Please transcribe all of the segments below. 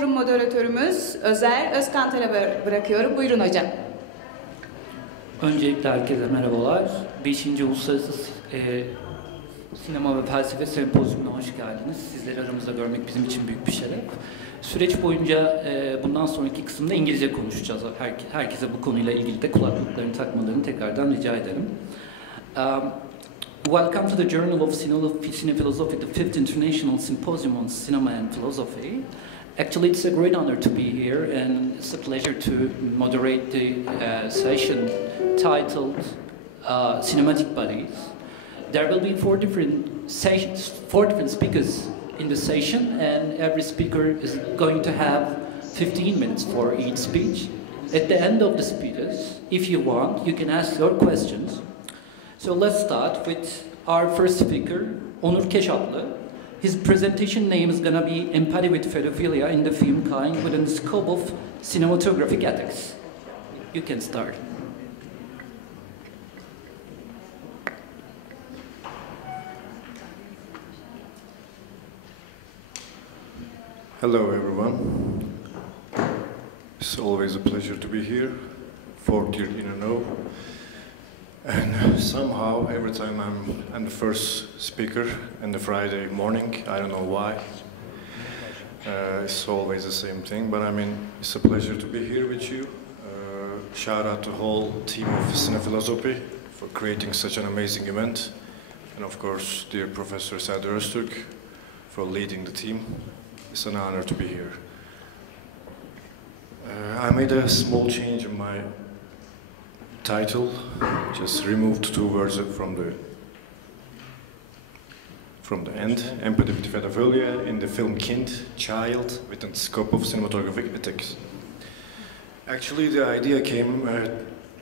Oturum moderatörümüz Özer, Özkantar'a bırakıyorum. Buyurun hocam. Öncelikle herkese merhabalar. 5. Uluslararası Sinema ve Felsefe Sempozyumuna hoş geldiniz. Sizleri aramızda görmek bizim için büyük bir şeref. Süreç boyunca bundan sonraki kısımda İngilizce konuşacağız. Herkese bu konuyla ilgili de kulaklıklarını takmalarını tekrardan rica ederim. Welcome to the Journal of Cinephilosophy, the 5th International Symposium on Cinema and Philosophy. Actually, it's a great honor to be here, and it's a pleasure to moderate the session titled Cinematic Bodies. There will be four different speakers in the session, and every speaker is going to have 15 minutes for each speech. At the end of the speeches, if you want, you can ask your questions. So let's start with our first speaker, Onur Keşaplı. His presentation name is going to be Empathy with Pedophilia in the Film Kind within the scope of Cinematographic Ethics. You can start. Hello everyone. It's always a pleasure to be here, 4th year in a row. And somehow, every time I'm the first speaker in the Friday morning, I don't know why. It's always the same thing, but I mean, it's a pleasure to be here with you. Shout out to the whole team of Cinephilosophy for creating such an amazing event. And of course, dear Professor Sarı Öztürk for leading the team. It's an honor to be here. I made a small change in my title, just removed 2 words from the end. Empathy with Pedophilia in the film Kind, Child, within the scope of cinematographic ethics. Actually, the idea came,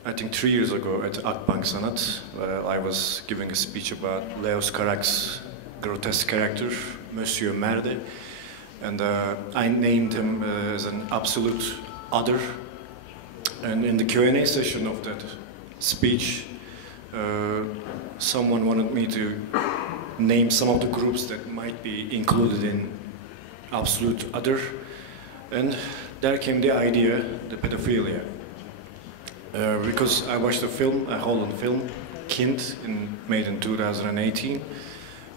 I think 3 years ago at Akbank Sanat. I was giving a speech about Leos Carax's grotesque character, Monsieur Merde, and I named him as an absolute other. And in the Q&A session of that speech, someone wanted me to name some of the groups that might be included in absolute other, and there came the idea, the pedophilia. Because I watched a film, a Holland film, Kind, made in 2018,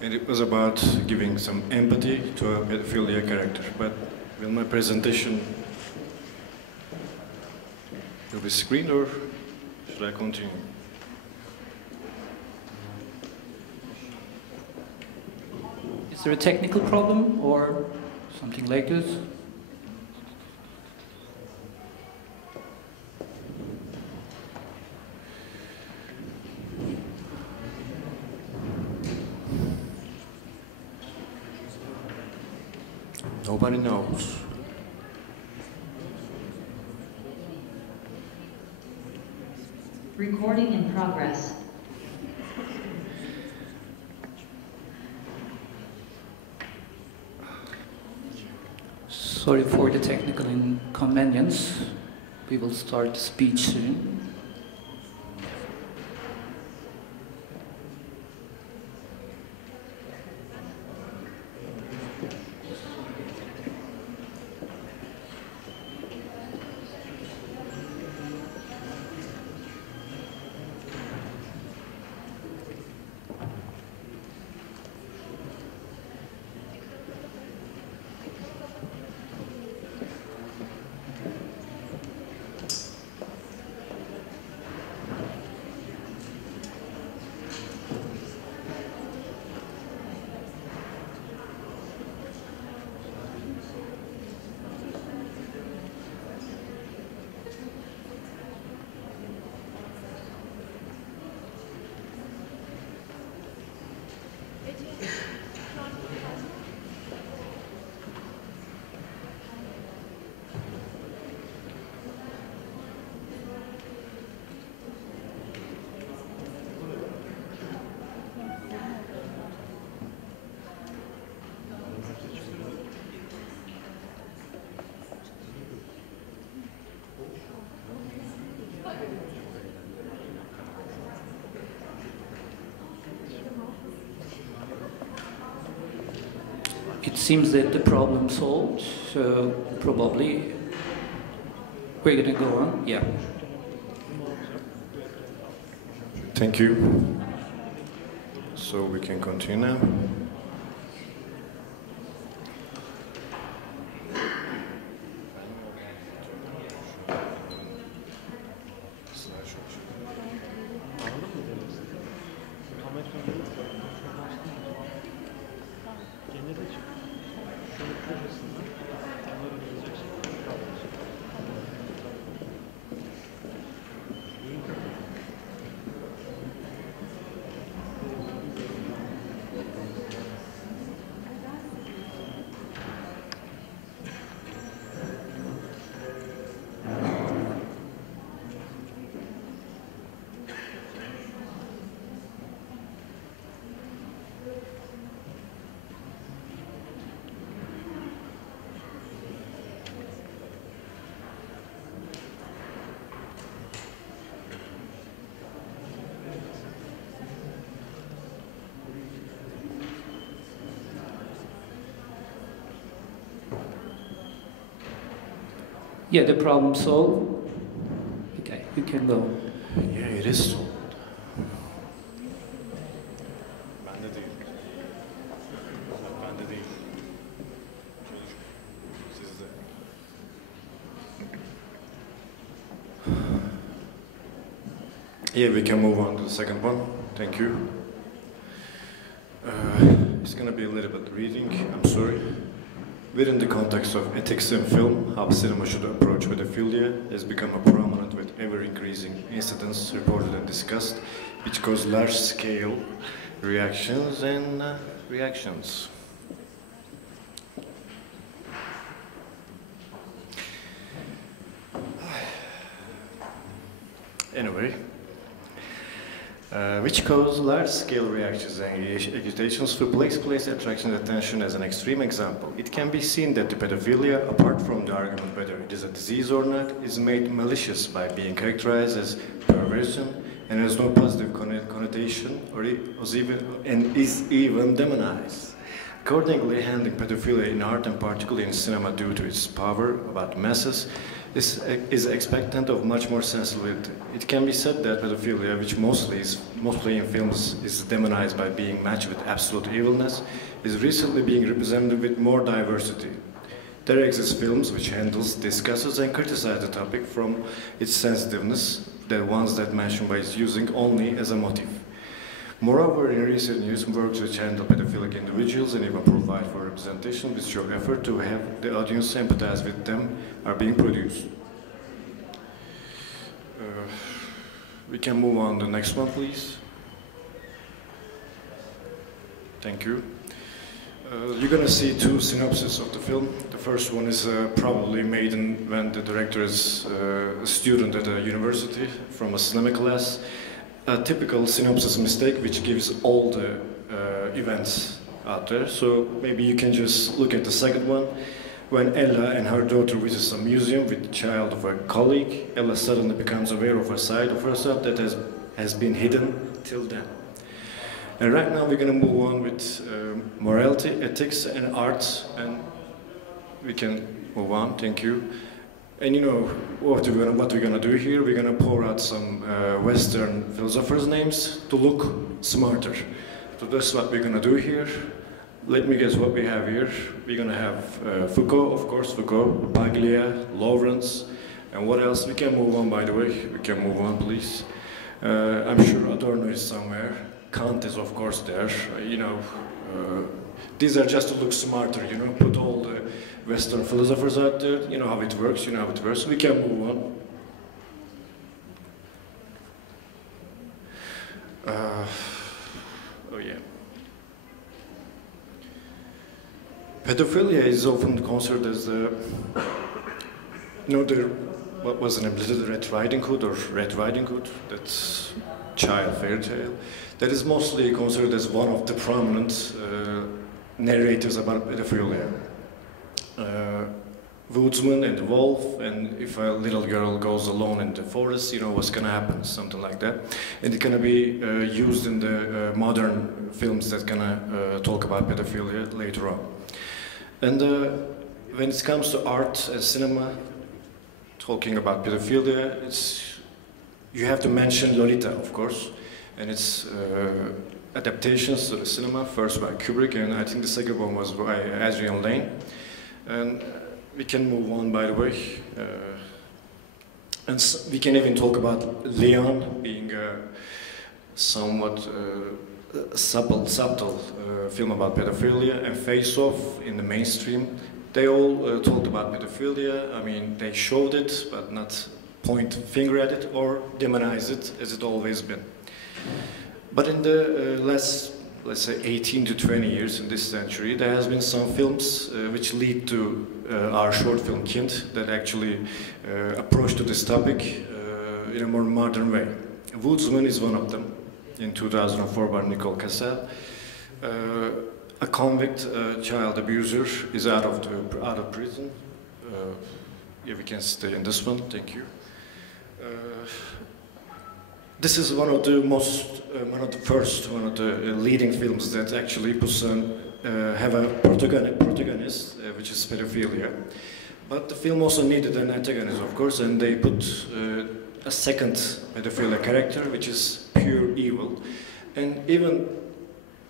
and it was about giving some empathy to a pedophilia character. But will my presentation will be screened, or should I continue? Is there a technical problem or something like this? Nobody knows. Recording in progress. Sorry for the technical inconvenience. We will start the speech soon. seems that the problem solved, so probably we're gonna go on. Yeah. Thank you. So we can continue now. Yeah, the problem solved. Okay, you can go. Yeah, it is solved. Ben de değil. Ben de değil. Sizde. Yeah, we can move on to the second one. Thank you. It's gonna be a little bit reading, I'm sorry. Within the context of ethics in film, how cinema should approach pedophilia has become a prominent with ever-increasing incidents reported and discussed, which cause large-scale reactions and reactions. Anyway, which cause large-scale reactions and agitations to place attraction and attention as an extreme example. It can be seen that the pedophilia, apart from the argument whether it is a disease or not, is made malicious by being characterized as perversion and has no positive connotation and is even demonized. Accordingly, handling pedophilia in art and particularly in cinema due to its power about masses is expectant of much more sensibility. It can be said that pedophilia, which mostly in films is demonized by being matched with absolute evilness, is recently being represented with more diversity. There exist films which handles, discusses and criticizes the topic from its sensitiveness, the ones that mention by its using only as a motive. Moreover, in recent years, works which handle pedophilic individuals and even provide for representation with show effort to have the audience empathize with them are being produced. We can move on to the next one, please. Thank you. You're going to see two synopses of the film. The first one is probably made when the director is a student at a university from a cinema class. A typical synopsis mistake which gives all the events out there. So maybe you can just look at the second one. When Ella and her daughter visits a museum with the child of a colleague, Ella suddenly becomes aware of a side of herself that has been hidden till then. And right now we're going to move on with morality, ethics and arts, and we can move on, thank you. And you know what we're gonna do here? We're gonna pour out some Western philosophers' names to look smarter. So that's what we're gonna do here. Let me guess what we have here. We're gonna have Foucault, of course, Foucault, Paglia, Lawrence, and what else? We can move on, by the way. We can move on, please. I'm sure Adorno is somewhere. Kant is, of course, there. These are just to look smarter, you know, put all the Western philosophers out there, you know how it works, We can move on. Oh yeah. Pedophilia is often considered as what was an Little Red Riding Hood or Red Riding Hood, that's child fairy tale. That is mostly considered as one of the prominent narratives about pedophilia. Woodsman and the wolf, and if a little girl goes alone in the forest, you know what's gonna happen, something like that. And it's gonna be used in the modern films that's gonna talk about pedophilia later on. And when it comes to art and cinema, talking about pedophilia, you have to mention Lolita, of course, and its adaptations to the cinema, first by Kubrick, and I think the second one was by Adrian Lane. And we can move on, by the way. And we can even talk about Leon being a somewhat subtle film about pedophilia, and Face Off in the mainstream. They all talked about pedophilia. I mean, they showed it, but not point finger at it or demonize it as it always been. But in the last, let's say, 18 to 20 years in this century, there has been some films which lead to our short film Kind that actually approach to this topic in a more modern way. Woodsman is one of them, in 2004 by Nicole Cassell. A convict child abuser is out of prison. Yeah, we can stay in this one. Thank you. This is one of the leading films that actually have a protagonist, which is pedophilia. But the film also needed an antagonist, of course, and they put a second pedophilia character, which is pure evil. And even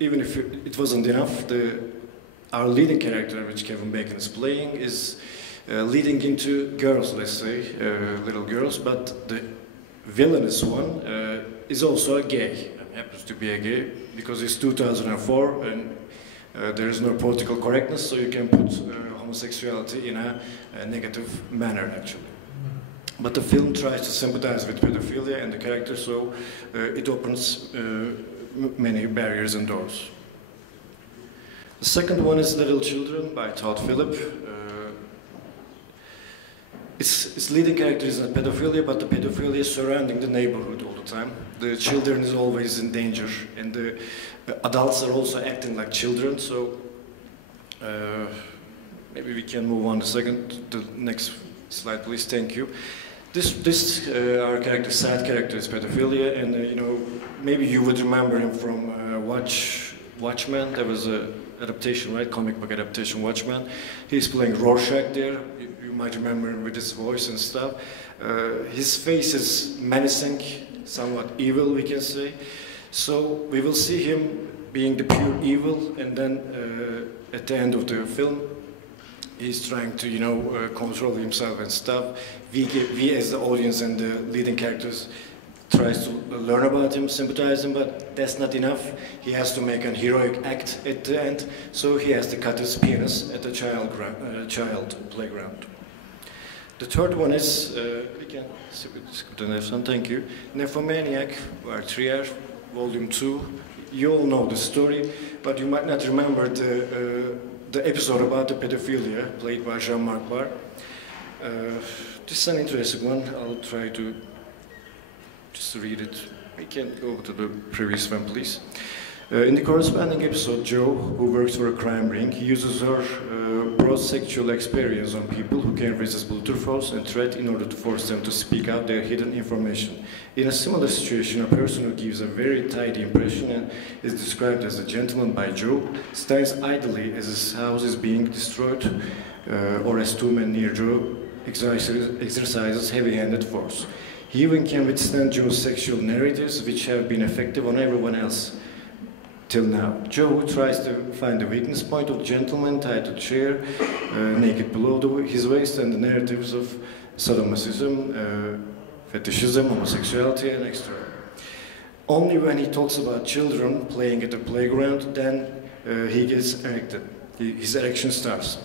if it wasn't enough, our leading character, which Kevin Bacon is playing, is leading into girls, let's say, little girls, but the villainous one is also a gay, happens to be a gay, because it's 2004 and there is no political correctness, so you can put homosexuality in a negative manner, actually. But the film tries to sympathize with pedophilia and the character, so it opens many barriers and doors. The second one is Little Children by Todd Phillip. Its leading character is not pedophilia, but the pedophilia is surrounding the neighborhood all the time. The children is always in danger, and the adults are also acting like children, so maybe we can move on the next slide, please. Thank you. Our character, side character, is pedophilia, and you know, maybe you would remember him from Watchmen. There was a adaptation, right? Comic book adaptation, Watchmen. He's playing Rorschach there. You might remember him with his voice and stuff. His face is menacing, somewhat evil, we can say. So we will see him being the pure evil, and then at the end of the film, he's trying to, you know, control himself and stuff. We as the audience and the leading characters tries to learn about him, sympathize him, but that's not enough. He has to make an heroic act at the end, so he has to cut his penis at the child playground. The third one is, we can skip the next one, thank you. Nymphomaniac by Trier, Volume 2. You all know the story, but you might not remember the episode about the pedophilia, played by Jean-Marc Barr. This is an interesting one. I'll try to just read it. We can go to the previous one, please. In the corresponding episode, Jo, who works for a crime ring, uses her broad sexual experience on people who can resist brutal force and threat in order to force them to speak out their hidden information. In a similar situation, a person who gives a very tidy impression and is described as a gentleman by Jo stands idly as his house is being destroyed, or as two men near Jo exercises heavy-handed force. He even can withstand Jo's sexual narratives, which have been effective on everyone else till now. Jo tries to find the weakness point of the gentleman tied to a chair, naked below his waist, and the narratives of sadomasochism, fetishism, homosexuality, and etc. Only when he talks about children playing at the playground, then he gets erected. His erection starts.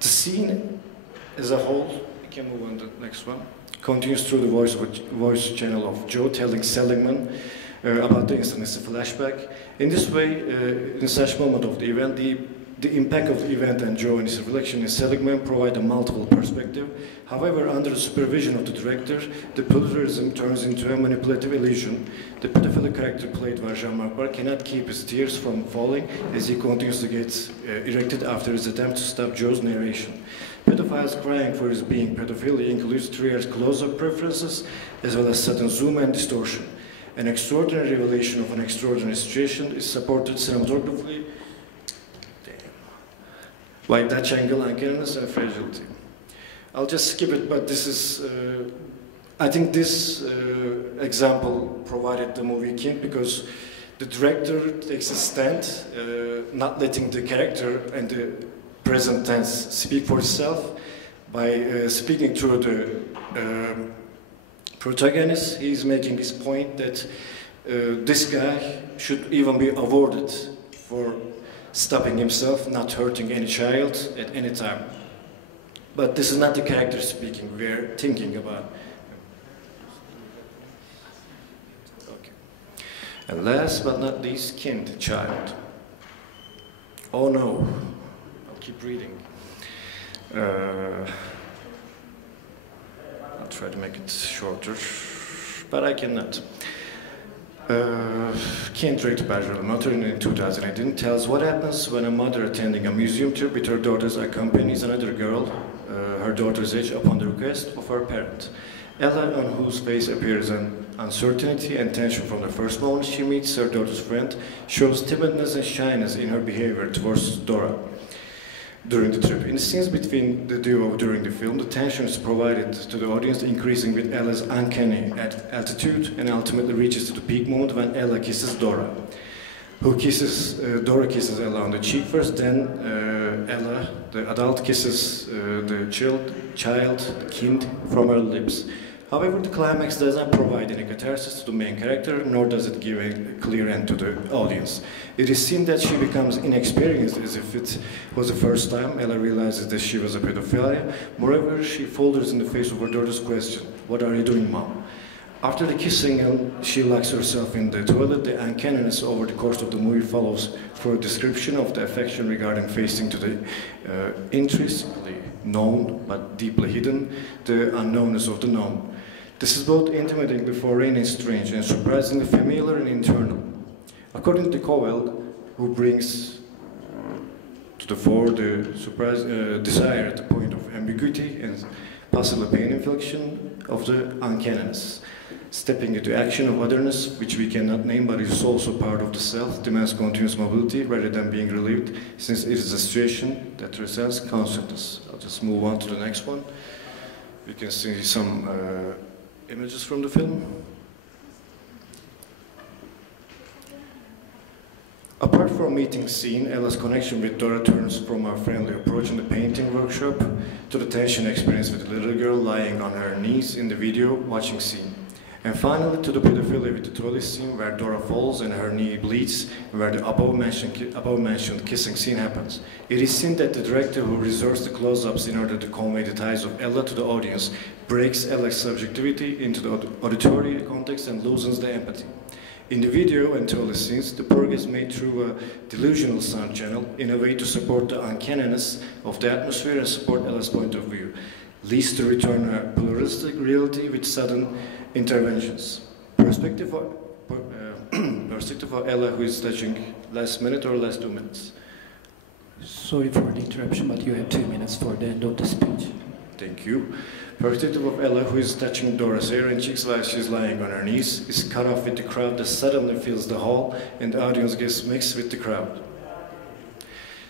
The scene as a whole, we can move on to the next one, continues through the voice channel of Jo telling Seligman about the incident as a flashback. In this way, in such moment of the event, the impact of the event and Jo and his reflection in Seligman provide a multiple perspective. However, under the supervision of the director, the pluralism turns into a manipulative illusion. The pedophilic character played by Jean-Marc Barr cannot keep his tears from falling as he continues to get erected after his attempt to stop Jo's narration. Pedophiles crying for his being. Pedophilia includes Trier's close-up preferences as well as sudden zoom and distortion. An extraordinary revelation of an extraordinary situation is supported cinematographically. like Dutch angle, uncanniness, and fragility. I'll just skip it, but this is, I think this example provided the movie king because the director takes a stand, not letting the character and the present tense speak for itself. By speaking through the protagonist, he's making this point that this guy should even be awarded for stopping himself, not hurting any child at any time. But this is not the character speaking, we're thinking about. Okay. And last but not least, kind, child. Oh no, I'll keep reading. I'll try to make it shorter, but I cannot. Kind directed by Mourning in 2018 tells what happens when a mother attending a museum trip with her daughters accompanies another girl, her daughter's age, upon the request of her parent. Ella, on whose face appears an uncertainty and tension from the first moment she meets her daughter's friend, shows timidness and shyness in her behavior towards Dora during the trip. In the scenes between the duo during the film, the tension is provided to the audience, increasing with Ella's uncanny attitude, and ultimately reaches to the peak moment when Ella kisses Dora. Dora kisses Ella on the cheek first, then Ella, the adult, kisses the child, the kind, from her lips. However, the climax does not provide any catharsis to the main character, nor does it give a clear end to the audience. It is seen that she becomes inexperienced as if it was the first time Ella realizes that she was a pedophilia. Moreover, she falters in the face of her daughter's question, "What are you doing, Mom?" After the kissing, she locks herself in the toilet. The uncanniness over the course of the movie follows for a description of the affection regarding facing to the intrinsically known but deeply hidden, the unknownness of the known. This is both intimidatingly foreign and strange, and surprisingly familiar and internal. According to Cowell, who brings to the fore the desire at the point of ambiguity and possibly pain infliction of the uncanniness. Stepping into action of otherness, which we cannot name but is also part of the self, demands continuous mobility rather than being relieved, since it is a situation that transcends consciousness. I'll just move on to the next one. We can see some images from the film. Apart from meeting scene, Ella's connection with Dora turns from a friendly approach in the painting workshop to the tension experienced with the little girl lying on her knees in the video watching scene. And finally to the pedophilia with the toilet scene where Dora falls and her knee bleeds, and where the above-mentioned kissing scene happens. It is seen that the director, who resorts to close-ups in order to convey the ties of Ella to the audience, breaks Ella's subjectivity into the auditory context and loosens the empathy. In the video and toilet scenes, the purge is made through a delusional sound channel in a way to support the uncanniness of the atmosphere and support Ella's point of view, leads to return a pluralistic reality with sudden interventions. Perspective of Ella, who is touching last minute or last 2 minutes. Sorry for the interruption, but you have 2 minutes for the end of the speech. Thank you. Perspective of Ella, who is touching Dora's hair and cheeks while she's lying on her knees, is cut off with the crowd that suddenly fills the hall, and the audience gets mixed with the crowd.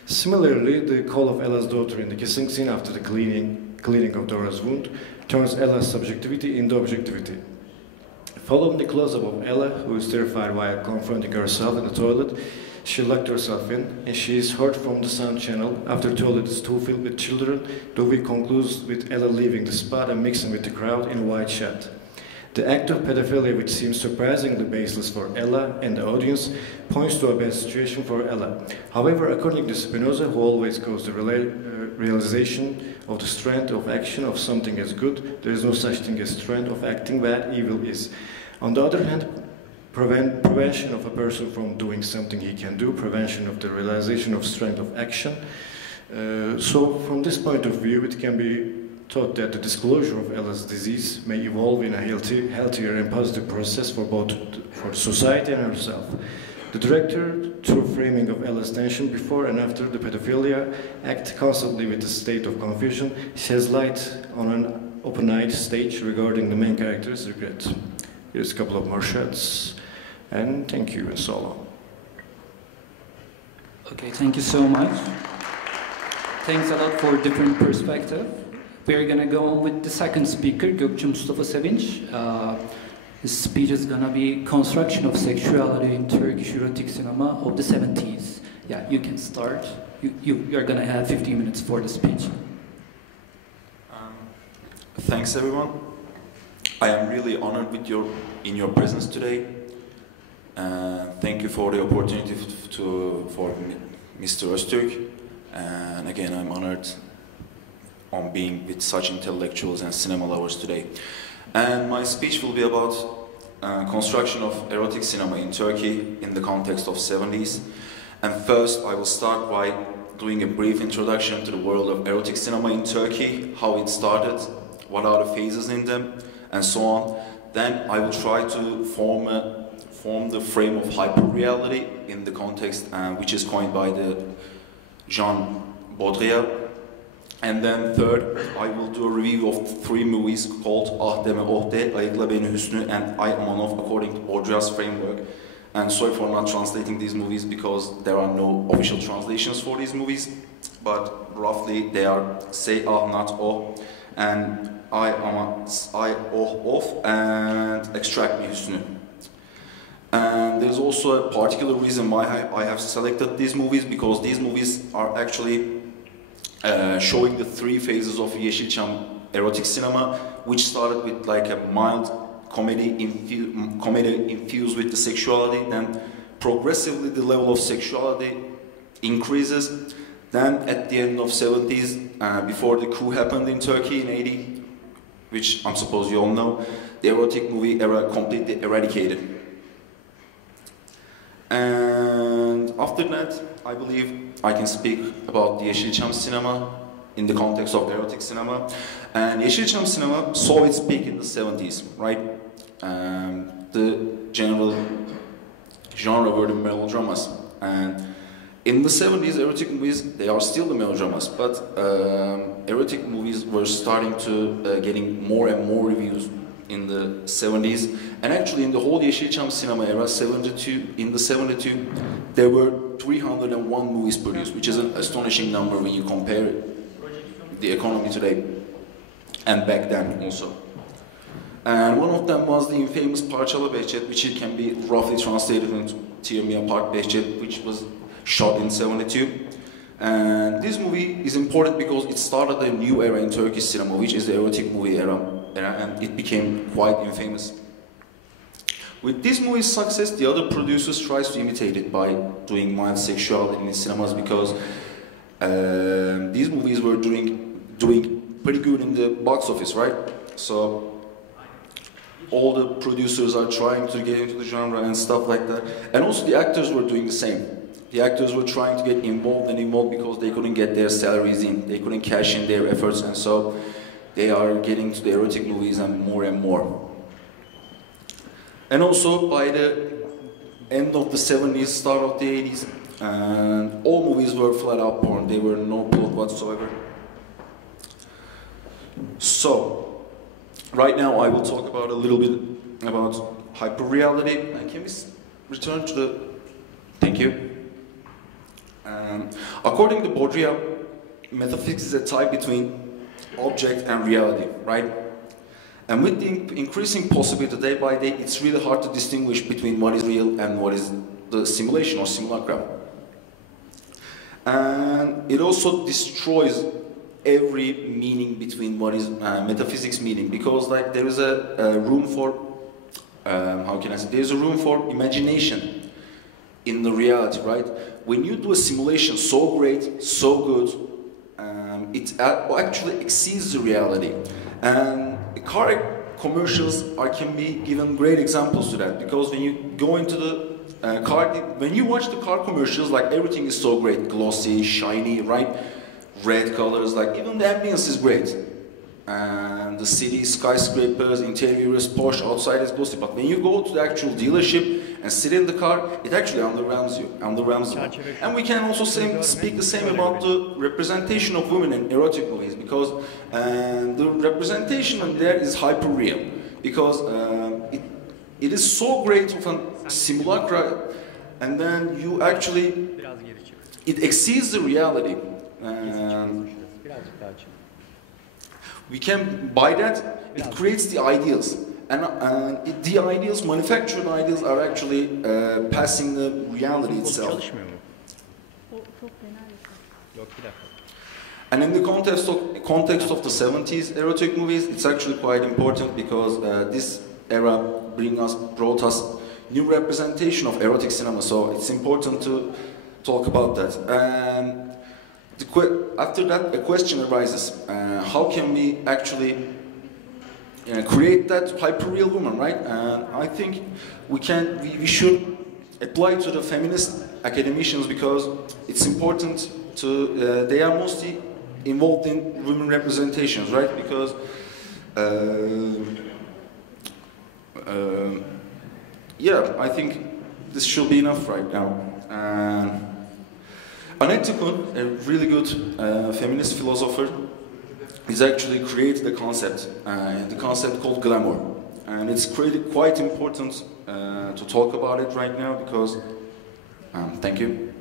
Similarly, the call of Ella's daughter in the kissing scene after the cleaning of Dora's wound turns Ella's subjectivity into objectivity. Following the close-up of Ella, who is terrified while confronting herself in the toilet, she locked herself in, and she is heard from the sound channel. After the toilet is too filled with children, the movie concludes with Ella leaving the spot and mixing with the crowd in a wide shot. The act of pedophilia, which seems surprisingly baseless for Ella and the audience, points to a bad situation for Ella. However, according to Spinoza, who always goes to realization of the strength of action of something as good, there is no such thing as strength of acting bad, evil is. On the other hand, prevention of a person from doing something he can do, prevention of the realization of strength of action. So from this point of view, it can be thought that the disclosure of Ella's disease may evolve in a healthier and positive process for both for society and herself. The director, through framing of Ella's tension before and after the pedophilia act constantly with a state of confusion, sheds light on an open-eyed stage regarding the main character's regret. Here's a couple of more shots, and thank you, and so on. Okay, thank you so much. Thanks a lot for different perspective. We're gonna go on with the second speaker, Gökçe Mustafa Sevinç. His speech is gonna be construction of sexuality in Turkish erotic cinema of the 70s. Yeah, you can start. You're gonna have 15 minutes for the speech. Thanks everyone. I am really honored in your presence today. Thank you for the opportunity for Mr. Öztürk. And again, I'm honored on being with such intellectuals and cinema lovers today. And my speech will be about construction of erotic cinema in Turkey in the context of 70s. And first, I will start by doing a brief introduction to the world of erotic cinema in Turkey, how it started, what are the phases in them, and so on. Then I will try to form the frame of hyperreality in the context which is coined by the Jean Baudrillard. And then third, I will do a review of 3 movies called Ah Deme Oh De, Ayıkla Beni Hüsnü, and I Am Onof according to Baudrillard's framework. And sorry for not translating these movies because there are no official translations for these movies, but roughly they are Say Ah Not Oh, and I Oh Of, and Extract Me Hüsnü. And there's also a particular reason why I have selected these movies, because these movies are actually showing the 3 phases of Yeşilçam erotic cinema, which started with like a mild comedy infused with the sexuality. Then progressively the level of sexuality increases. Then at the end of 70s, before the coup happened in Turkey in 80, which I'm suppose you all know, the erotic movie era completely eradicated. And after that, I believe I can speak about the Yeşilçam cinema in the context of erotic cinema. And Yeşilçam cinema saw its peak in the 70s, right? The general genre were the melodramas. And in the 70s, erotic movies, they are still the melodramas, but erotic movies were starting to getting more and more reviews in the 70s. And actually in the whole Yeşilçam cinema era, in the 72, there were 301 movies produced, which is an astonishing number when you compare the economy today and back then also. And one of them was the infamous Parçalı Behçet, which it can be roughly translated into Tear Me Apart Behçet, which was shot in 72. And this movie is important because it started a new era in Turkish cinema, which is the erotic movie era, and it became quite infamous. With this movie's success, the other producers tried to imitate it by doing mild sexuality in cinemas, because these movies were doing pretty good in the box office, right? So all the producers are trying to get into the genre and stuff like that. And also the actors were doing the same. The actors were trying to get involved because they couldn't get their salaries in. They couldn't cash in their efforts, and so they are getting to the erotic movies and more. And also by the end of the 70s, start of the 80s, and all movies were flat out porn. There were no plot whatsoever. So, right now I will talk about a little bit about hyperreality. Can we return to the... Thank you. According to Baudrillard, metaphysics is a tie between object and reality, right? And with the increasing possibility day by day, it's really hard to distinguish between what is real and what is the simulation or simulacrum. And it also destroys every meaning between what is metaphysics meaning, because like there is a room for, how can I say, there's a room for imagination in the reality, right? When you do a simulation so great, so good, it actually exceeds the reality. And car commercials can be given great examples to that, because when you go into the when you watch the car commercials, like everything is so great, glossy, shiny, right? Red colors, like even the ambience is great. And the city, skyscrapers, interior is posh, outside is glossy. But when you go to the actual dealership and sit in the car, it actually underwhelms you. And we can also speak the same about the representation of women in erotic movies, because the representation in there is hyper real, because it is so great of a simulacra, and then you actually, it exceeds the reality. We can, by that, it creates the ideals. And the ideals, manufactured ideals, are actually passing the reality itself. And in the context of the 70s erotic movies, it's actually quite important because this era brought us new representation of erotic cinema. So it's important to talk about that. And after that, a question arises: how can we actually create that hyperreal woman, right? And I think we should apply to the feminist academicians because it's important to. They are mostly involved in women representations, right? Because yeah, I think this should be enough right now. Annette Kuhn, a really good feminist philosopher, has actually created the concept called glamour. And it's quite important to talk about it right now because, thank you.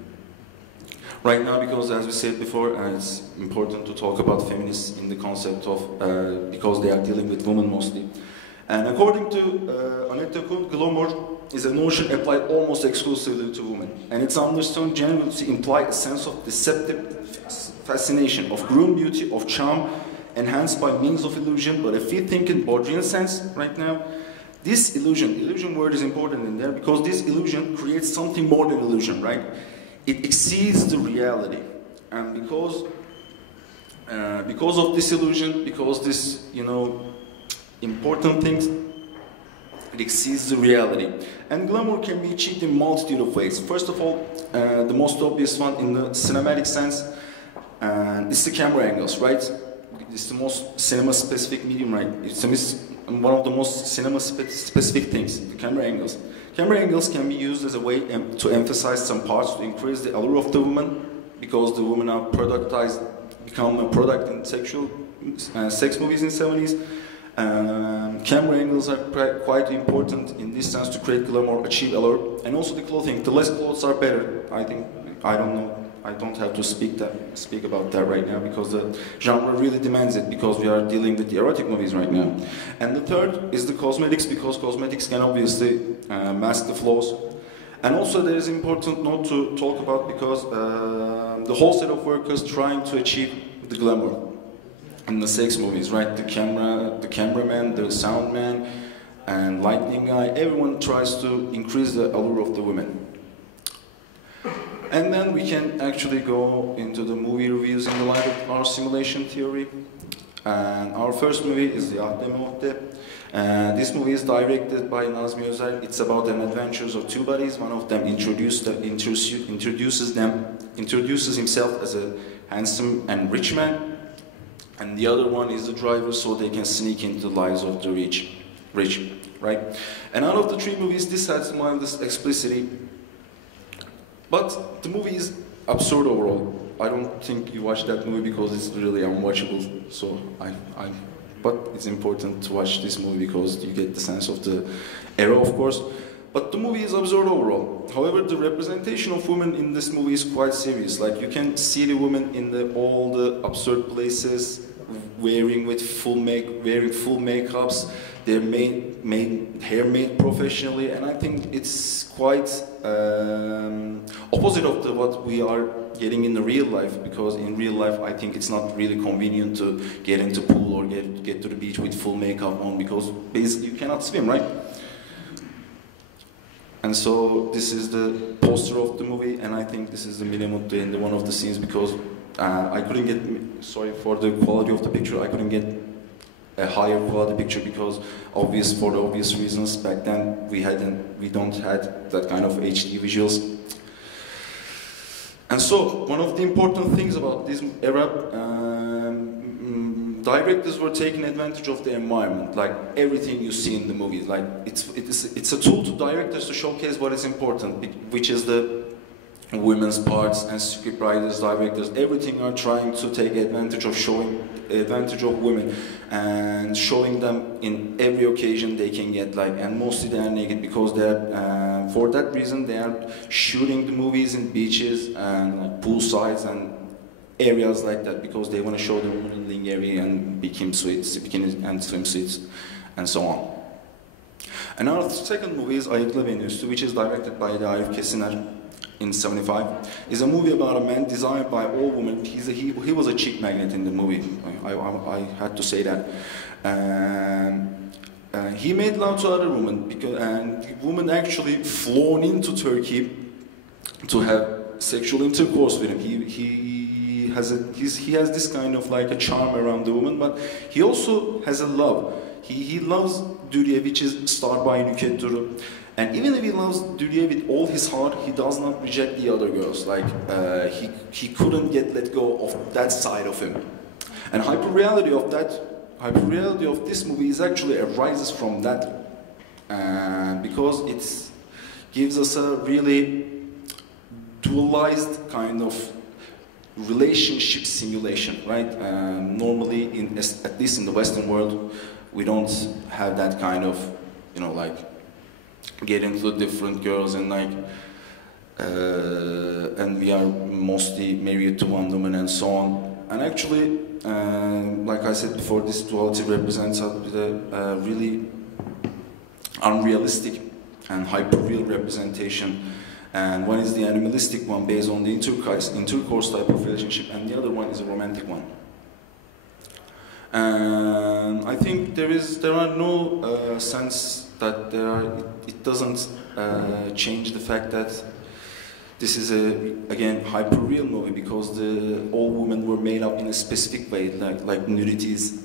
Right now because, as we said before, it's important to talk about feminists in the concept of, because they are dealing with women mostly. And according to Annette Kuhn, glamour is a notion applied almost exclusively to women. And it's understood generally to imply a sense of deceptive fascination, of groomed beauty, of charm, enhanced by means of illusion. But if we think in Baudrillian sense right now, this illusion word is important in there because this illusion creates something more than illusion, right? It exceeds the reality. And because of this illusion, because this, important things, it exceeds the reality. And glamour can be achieved in a multitude of ways. First of all, the most obvious one in the cinematic sense, is the camera angles, right? It's the most cinema-specific medium, right? It's one of the most cinema-specific things, the camera angles. Camera angles can be used as a way to emphasize some parts to increase the allure of the woman, because the women are become a product in sex movies in 70s. Camera angles are quite important in this sense to create glamour, achieve allure, and also the clothing. The less clothes are better. I don't know. I don't have to speak about that right now because the genre really demands it because we are dealing with the erotic movies right now. And the third is the cosmetics because cosmetics can obviously mask the flaws. And also there is an important note to talk about because the whole set of workers trying to achieve the glamour in the sex movies, right? The cameraman, the sound man, and lighting guy, everyone tries to increase the allure of the women. And then we can actually go into the movie reviews in the light of our simulation theory. And our first movie is the Ahde Mohde. This movie is directed by Nazmi Özer. It's about the adventures of two buddies. One of them introduces himself as a handsome and rich man. And the other one is the driver so they can sneak into the lives of the rich, right? And out of the three movies, this has mildest explicitity. But the movie is absurd overall. I don't think you watch that movie because it's really unwatchable. So but it's important to watch this movie because you get the sense of the era, of course. But the movie is absurd overall. However, the representation of women in this movie is quite serious. Like you can see the women in all the absurd places, wearing full makeups. They're hair made professionally, and I think it's quite opposite of what we are getting in the real life. Because in real life, I think it's not really convenient to get into pool or get to the beach with full makeup on because basically you cannot swim, right? And so this is the poster of the movie, and I think this is the minimum in one of the scenes because I couldn't get. Sorry for the quality of the picture. I couldn't get a higher quality picture because for the obvious reasons back then we don't had that kind of HD visuals. And so one of the important things about this era, directors were taking advantage of the environment, like everything you see in the movies. Like it's a tool to directors to showcase what is important, which is the women's parts and script writers, directors, everything are trying to take advantage of women and showing them in every occasion they can get, and mostly they are naked because for that reason they are shooting the movies in beaches and poolsides and areas like that because they want to show the woman in lingerie and bikini swimsuits and so on. And our second movie is Ayıkla Beni Üstü, which is directed by Arif Kesiner in 75. It's a movie about a man desired by all women. He was a chick magnet in the movie. I had to say that. He made love to other women and the woman actually flown into Turkey to have sexual intercourse with him. He has this kind of like a charm around the woman, but he also has a love. He loves Dürüye, which is starred by Nükhet Duru. And even if he loves Dürüye with all his heart, he does not reject the other girls. Like he couldn't let go of that side of him. And hyperreality of this movie is actually arises from that, because it gives us a really dualized kind of relationship simulation, right? Normally, at least in the Western world, we don't have that kind of, you know, like getting to different girls and like, and we are mostly married to one woman and so on. And actually, like I said before, this duality represents a really unrealistic and hyper-real representation. And one is the animalistic one based on the intercourse type of relationship, and the other one is a romantic one. And I think there are no sense that it doesn't change the fact that this is again hyper-real movie, because all women were made up in a specific way, like nudity is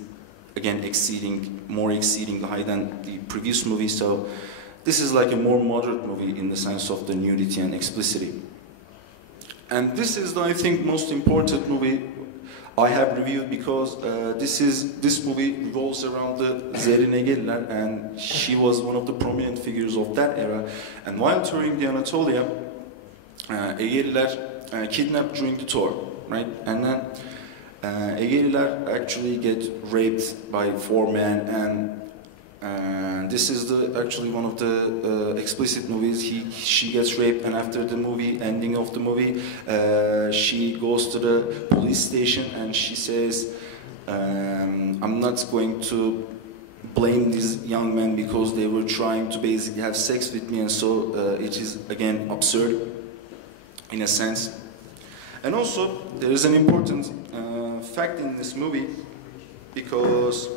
again more exceeding the height than the previous movie. So this is like a more moderate movie in the sense of the nudity and explicitity. And this is, I think, most important movie I have reviewed, because this movie revolves around the Zerrin Egeliler, and she was one of the prominent figures of that era. And while touring the Anatolia, Egeliler kidnapped during the tour, right? And then Egeliler actually get raped by 4 men, and this is actually one of the explicit movies. She gets raped, and after the ending of the movie, she goes to the police station and she says, I'm not going to blame these young men because they were trying to basically have sex with me, and so it is again absurd in a sense. And also there is an important fact in this movie, because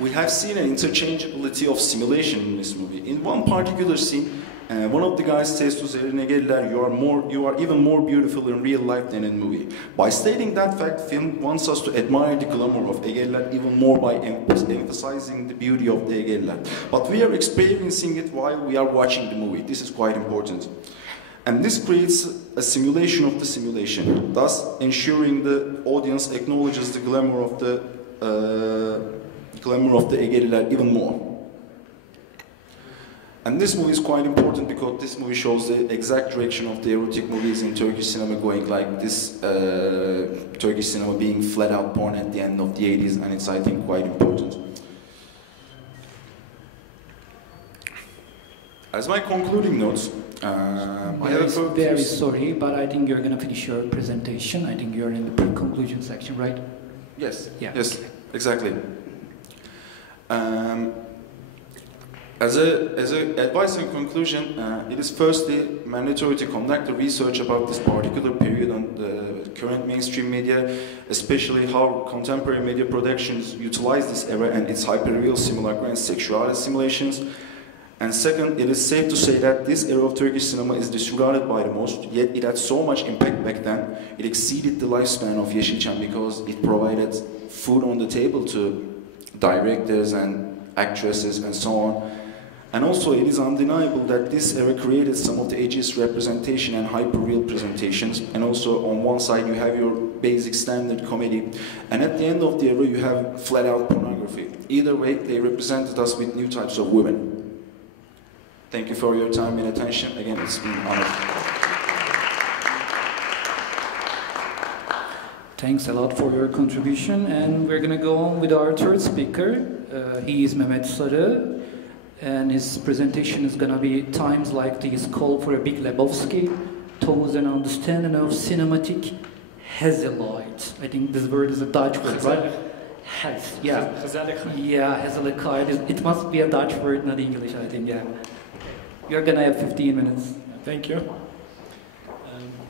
we have seen an interchangeability of simulation in this movie. In one particular scene, one of the guys says to Zerrin Egeliler, you are even more beautiful in real life than in movie. By stating that fact, film wants us to admire the glamour of Egeliler even more by emphasizing the beauty of the Egeliler. But we are experiencing it while we are watching the movie. This is quite important. And this creates a simulation of the simulation, thus ensuring the audience acknowledges the glamour of the Egeliler even more. And this movie is quite important because this movie shows the exact direction of the erotic movies in Turkish cinema, going like this Turkish cinema being flat out porn at the end of the 80s, and it's, I think, quite important. As my concluding notes, I have a very sorry, but I think you're going to finish your presentation. I think you're in the conclusion section, right? Yes. Yeah. Yes, exactly. As a advice and conclusion, it is firstly mandatory to conduct a research about this particular period on the current mainstream media, especially how contemporary media productions utilize this era and its hyperreal simulacra and sexuality simulations. And second, it is safe to say that this era of Turkish cinema is disregarded by the most, yet it had so much impact back then, it exceeded the lifespan of Yeşilçam because it provided food on the table to directors and actresses and so on. And also it is undeniable that this era created some of the edgiest representation and hyper-real presentations. And also on one side you have your basic standard comedy, and at the end of the era you have flat-out pornography. Either way, they represented us with new types of women. Thank you for your time and attention. Again, it's been an honor. Thanks a lot for your contribution, and we're going to go on with our third speaker. He is Mehmet Sarı, and his presentation is going to be Times Like These Call for a Big Lebowski Towards an Understanding of Cinematic Gezelligheid. I think this word is a Dutch word, right? Yeah. Gezelligheid. Yeah, Gezelligheid. It must be a Dutch word, not English, I think, yeah. You're gonna have 15 minutes. Thank you.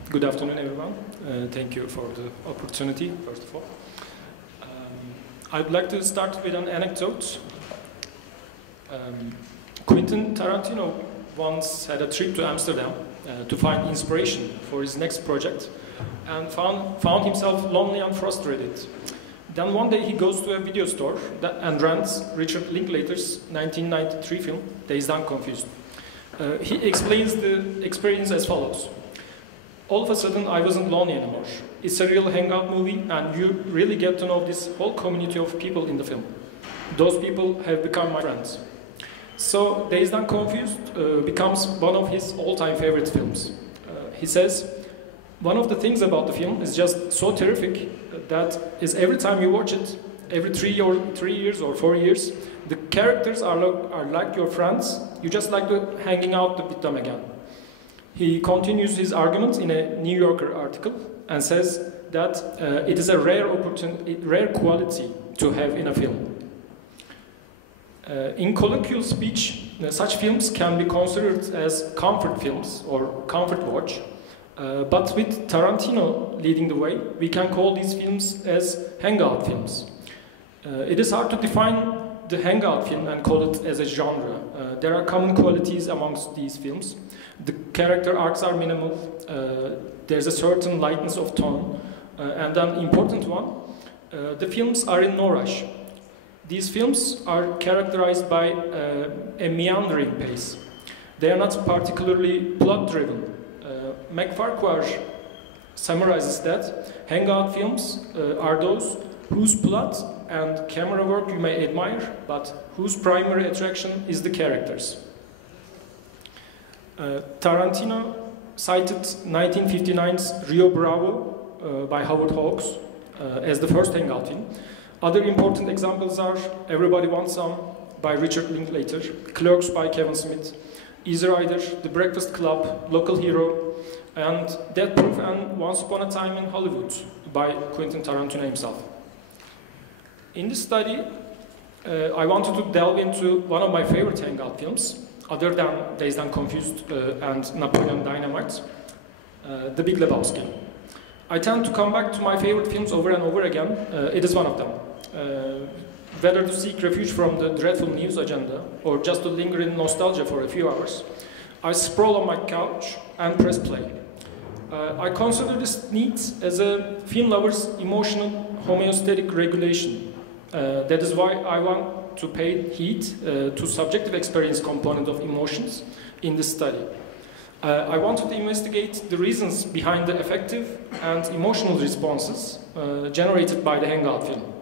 Good afternoon, everyone. Thank you for the opportunity, first of all. I'd like to start with an anecdote. Quentin Tarantino once had a trip to Amsterdam to find inspiration for his next project and found himself lonely and frustrated. Then one day he goes to a video store and rents Richard Linklater's 1993 film, Dazed and Confused. He explains the experience as follows. All of a sudden, I wasn't lonely anymore. It's a real hangout movie, and you really get to know this whole community of people in the film. Those people have become my friends. So, Dazed and Confused becomes one of his all-time favorite films. He says, one of the things about the film is just so terrific that is every time you watch it, every 3 years or 4 years, the characters are like your friends. You just like to hanging out with them again. He continues his argument in a New Yorker article and says that it is a rare quality to have in a film. In colloquial speech, such films can be considered as comfort films or comfort watch, but with Tarantino leading the way, we can call these films as hangout films. It is hard to define the hangout film and call it as a genre. There are common qualities amongst these films. The character arcs are minimal, there's a certain lightness of tone, and an important one, the films are in no rush. These films are characterized by a meandering pace. They are not particularly plot-driven. McFarquhar summarizes that hangout films are those whose plot and camera work you may admire, but whose primary attraction is the characters. Tarantino cited 1959's Rio Bravo by Howard Hawks as the first hangout film. Other important examples are Everybody Wants Some by Richard Linklater, Clerks by Kevin Smith, Easy Rider, The Breakfast Club, Local Hero, and Death Proof and Once Upon a Time in Hollywood by Quentin Tarantino himself. In this study, I wanted to delve into one of my favorite hangout films, other than Dazed and Confused and Napoleon Dynamite, The Big Lebowski. I tend to come back to my favorite films over and over again. It is one of them. Whether to seek refuge from the dreadful news agenda or just to linger in nostalgia for a few hours, I sprawl on my couch and press play. I consider this need as a film lover's emotional homeostatic regulation. That is why I want to pay heed to subjective experience component of emotions in this study. I wanted to investigate the reasons behind the affective and emotional responses generated by the hangout film.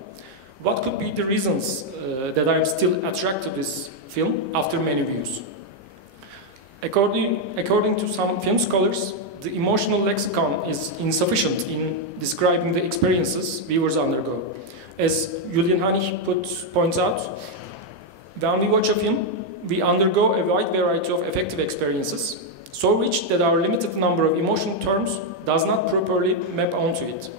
What could be the reasons that I am still attracted to this film after many views? According to some film scholars, the emotional lexicon is insufficient in describing the experiences viewers undergo. As Julian Hanich points out, when we watch a film, we undergo a wide variety of affective experiences, so rich that our limited number of emotional terms does not properly map onto it.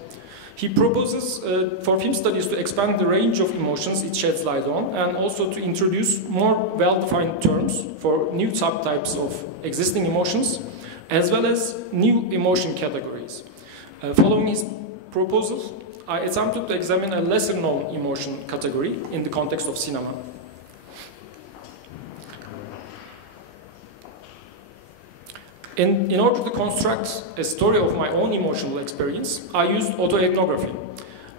He proposes for film studies to expand the range of emotions it sheds light on, and also to introduce more well-defined terms for new subtypes of existing emotions, as well as new emotion categories. Following his proposal, I attempted to examine a lesser-known emotion category in the context of cinema. In order to construct a story of my own emotional experience, I used autoethnography.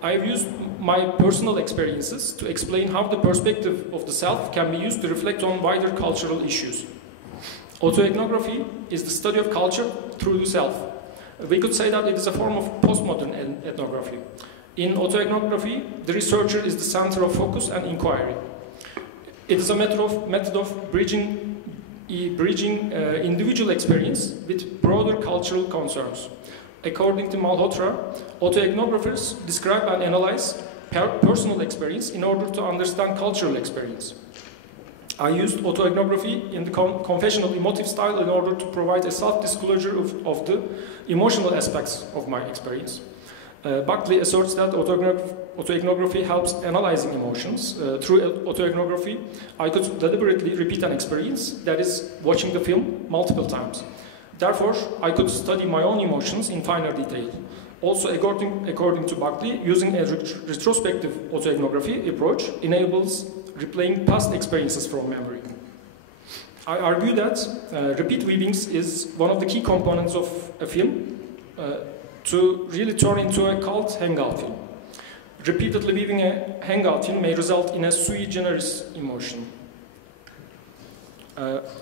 I've used my personal experiences to explain how the perspective of the self can be used to reflect on wider cultural issues. Autoethnography is the study of culture through the self. We could say that it is a form of postmodern ethnography. In autoethnography, the researcher is the center of focus and inquiry. It is a method of bridging individual experience with broader cultural concerns. According to Malhotra, autoethnographers describe and analyze personal experience in order to understand cultural experience. I used autoethnography in the confessional emotive style in order to provide a self-disclosure of the emotional aspects of my experience. Buckley asserts that autoethnography helps analyzing emotions. Through autoethnography, I could deliberately repeat an experience, that is, watching the film multiple times. Therefore, I could study my own emotions in finer detail. Also, according to Buckley, using a retrospective autoethnography approach enables replaying past experiences from memory. I argue that repeat viewings is one of the key components of a film to really turn into a cult hangout film. Repeatedly viewing a hangout film may result in a sui generis emotion.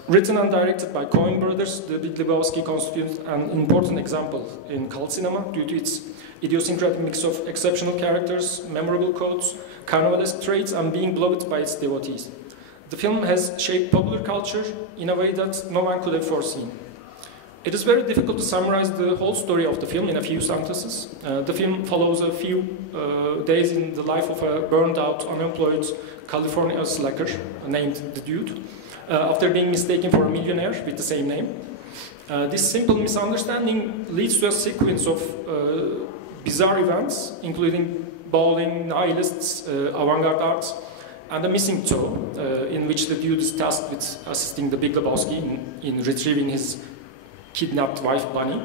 Written and directed by Coen brothers, the Lebowski constitutes an important example in cult cinema due to its idiosyncratic mix of exceptional characters, memorable quotes, carnivalesque traits, and being beloved by its devotees. The film has shaped popular culture in a way that no one could have foreseen. It is very difficult to summarize the whole story of the film in a few sentences. The film follows a few days in the life of a burned-out, unemployed California slacker named The Dude, after being mistaken for a millionaire with the same name. This simple misunderstanding leads to a sequence of bizarre events, including bowling, nihilists, avant-garde arts, and a missing toe, in which the Dude is tasked with assisting the Big Lebowski in retrieving his kidnapped wife, Bunny.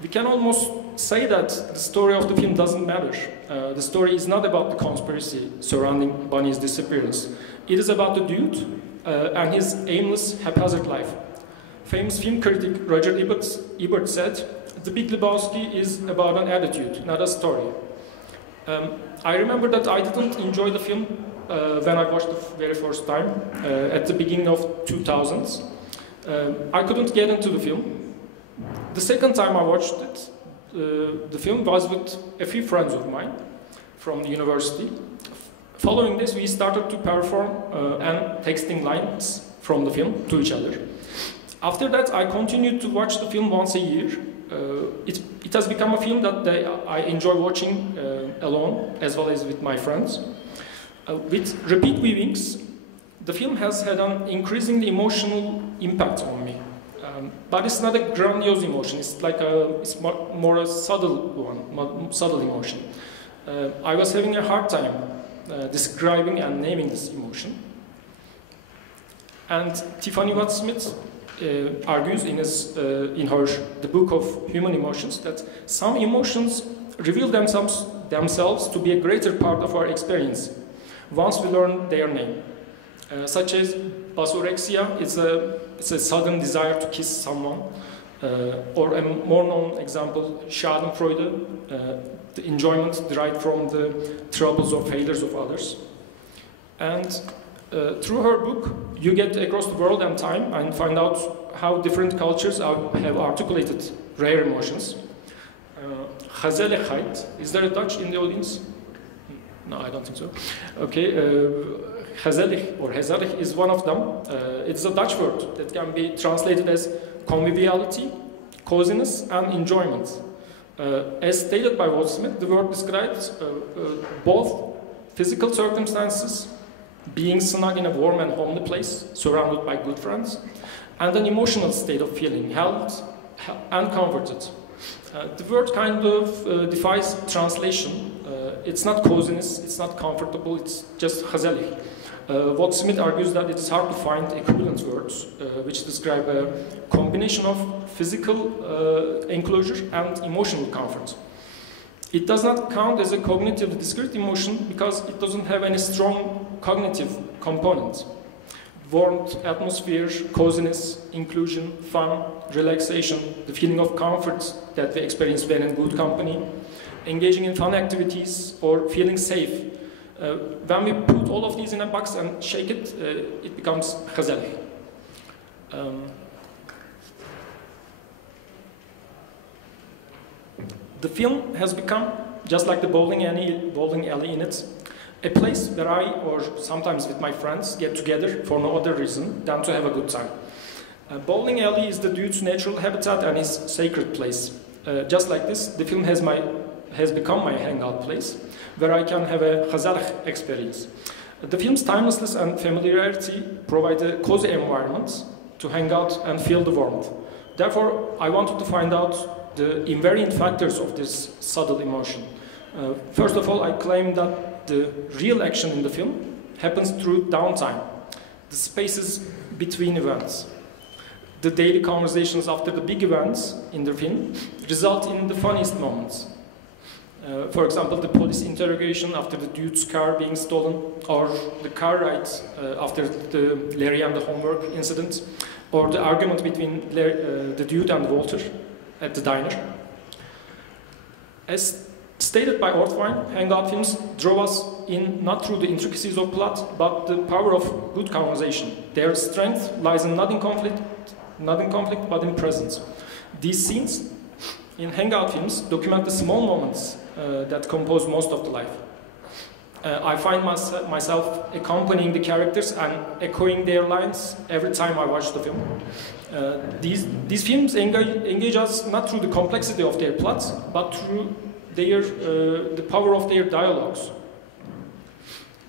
We can almost say that the story of the film doesn't matter. The story is not about the conspiracy surrounding Bunny's disappearance. It is about the Dude and his aimless, haphazard life. Famous film critic Roger Ebert said, "The Big Lebowski is about an attitude, not a story." I remember that I didn't enjoy the film when I watched the very first time, at the beginning of 2000s. I couldn't get into the film. The second time I watched it, the film was with a few friends of mine from the university. Following this, we started to perform and texting lines from the film to each other. After that, I continued to watch the film once a year. It has become a film that I enjoy watching alone, as well as with my friends. With repeat viewings, the film has had an increasingly emotional impact on me. But it's not a grandiose emotion, it's more a subtle one, subtle emotion. I was having a hard time describing and naming this emotion. And Tiffany Watt-Smith argues in her The Book of Human Emotions that some emotions reveal themselves to be a greater part of our experience once we learn their name. Such as basorexia, it's a sudden desire to kiss someone, or a more known example, Schadenfreude, the enjoyment derived from the troubles or failures of others. And through her book, you get across the world and time and find out how different cultures have articulated rare emotions. Gezelligheid, is there a Dutch in the audience? No, I don't think so. Okay, gezellig is one of them. It's a Dutch word that can be translated as conviviality, coziness, and enjoyment. As stated by Watt-Smith, the word describes both physical circumstances, being snug in a warm and homely place, surrounded by good friends, and an emotional state of feeling held and comforted. The word kind of defies translation. It's not coziness, it's not comfortable, it's just gezellig. Watt-Smith argues that it is hard to find equivalent words which describe a combination of physical enclosure and emotional comfort. It does not count as a cognitively discrete emotion because it doesn't have any strong cognitive component. Warmth, atmosphere, coziness, inclusion, fun, relaxation, the feeling of comfort that we experience when in good company, engaging in fun activities, or feeling safe. When we put all of these in a box and shake it, it becomes gezellig. The film has become, just like the bowling alley in it, a place where I, or sometimes with my friends, get together for no other reason than to have a good time. Bowling alley is the Dude's natural habitat and his sacred place. Just like this, the film has become my hangout place, where I can have a gezellig experience. The film's timelessness and familiarity provide a cozy environment to hang out and feel the warmth. Therefore, I wanted to find out the invariant factors of this subtle emotion. First of all, I claim that the real action in the film happens through downtime, the spaces between events. The daily conversations after the big events in the film result in the funniest moments. For example, the police interrogation after the dude's car being stolen, or the car ride after the Larry and the homework incident, or the argument between the dude and Walter at the diner. As stated by Ortwein, hangout films draw us in not through the intricacies of plot, but the power of good conversation. Their strength lies in not in conflict, but in presence. These scenes in hangout films document the small moments that compose most of the life. I find myself accompanying the characters and echoing their lines every time I watch the film. These films engage us not through the complexity of their plots, but through the power of their dialogues.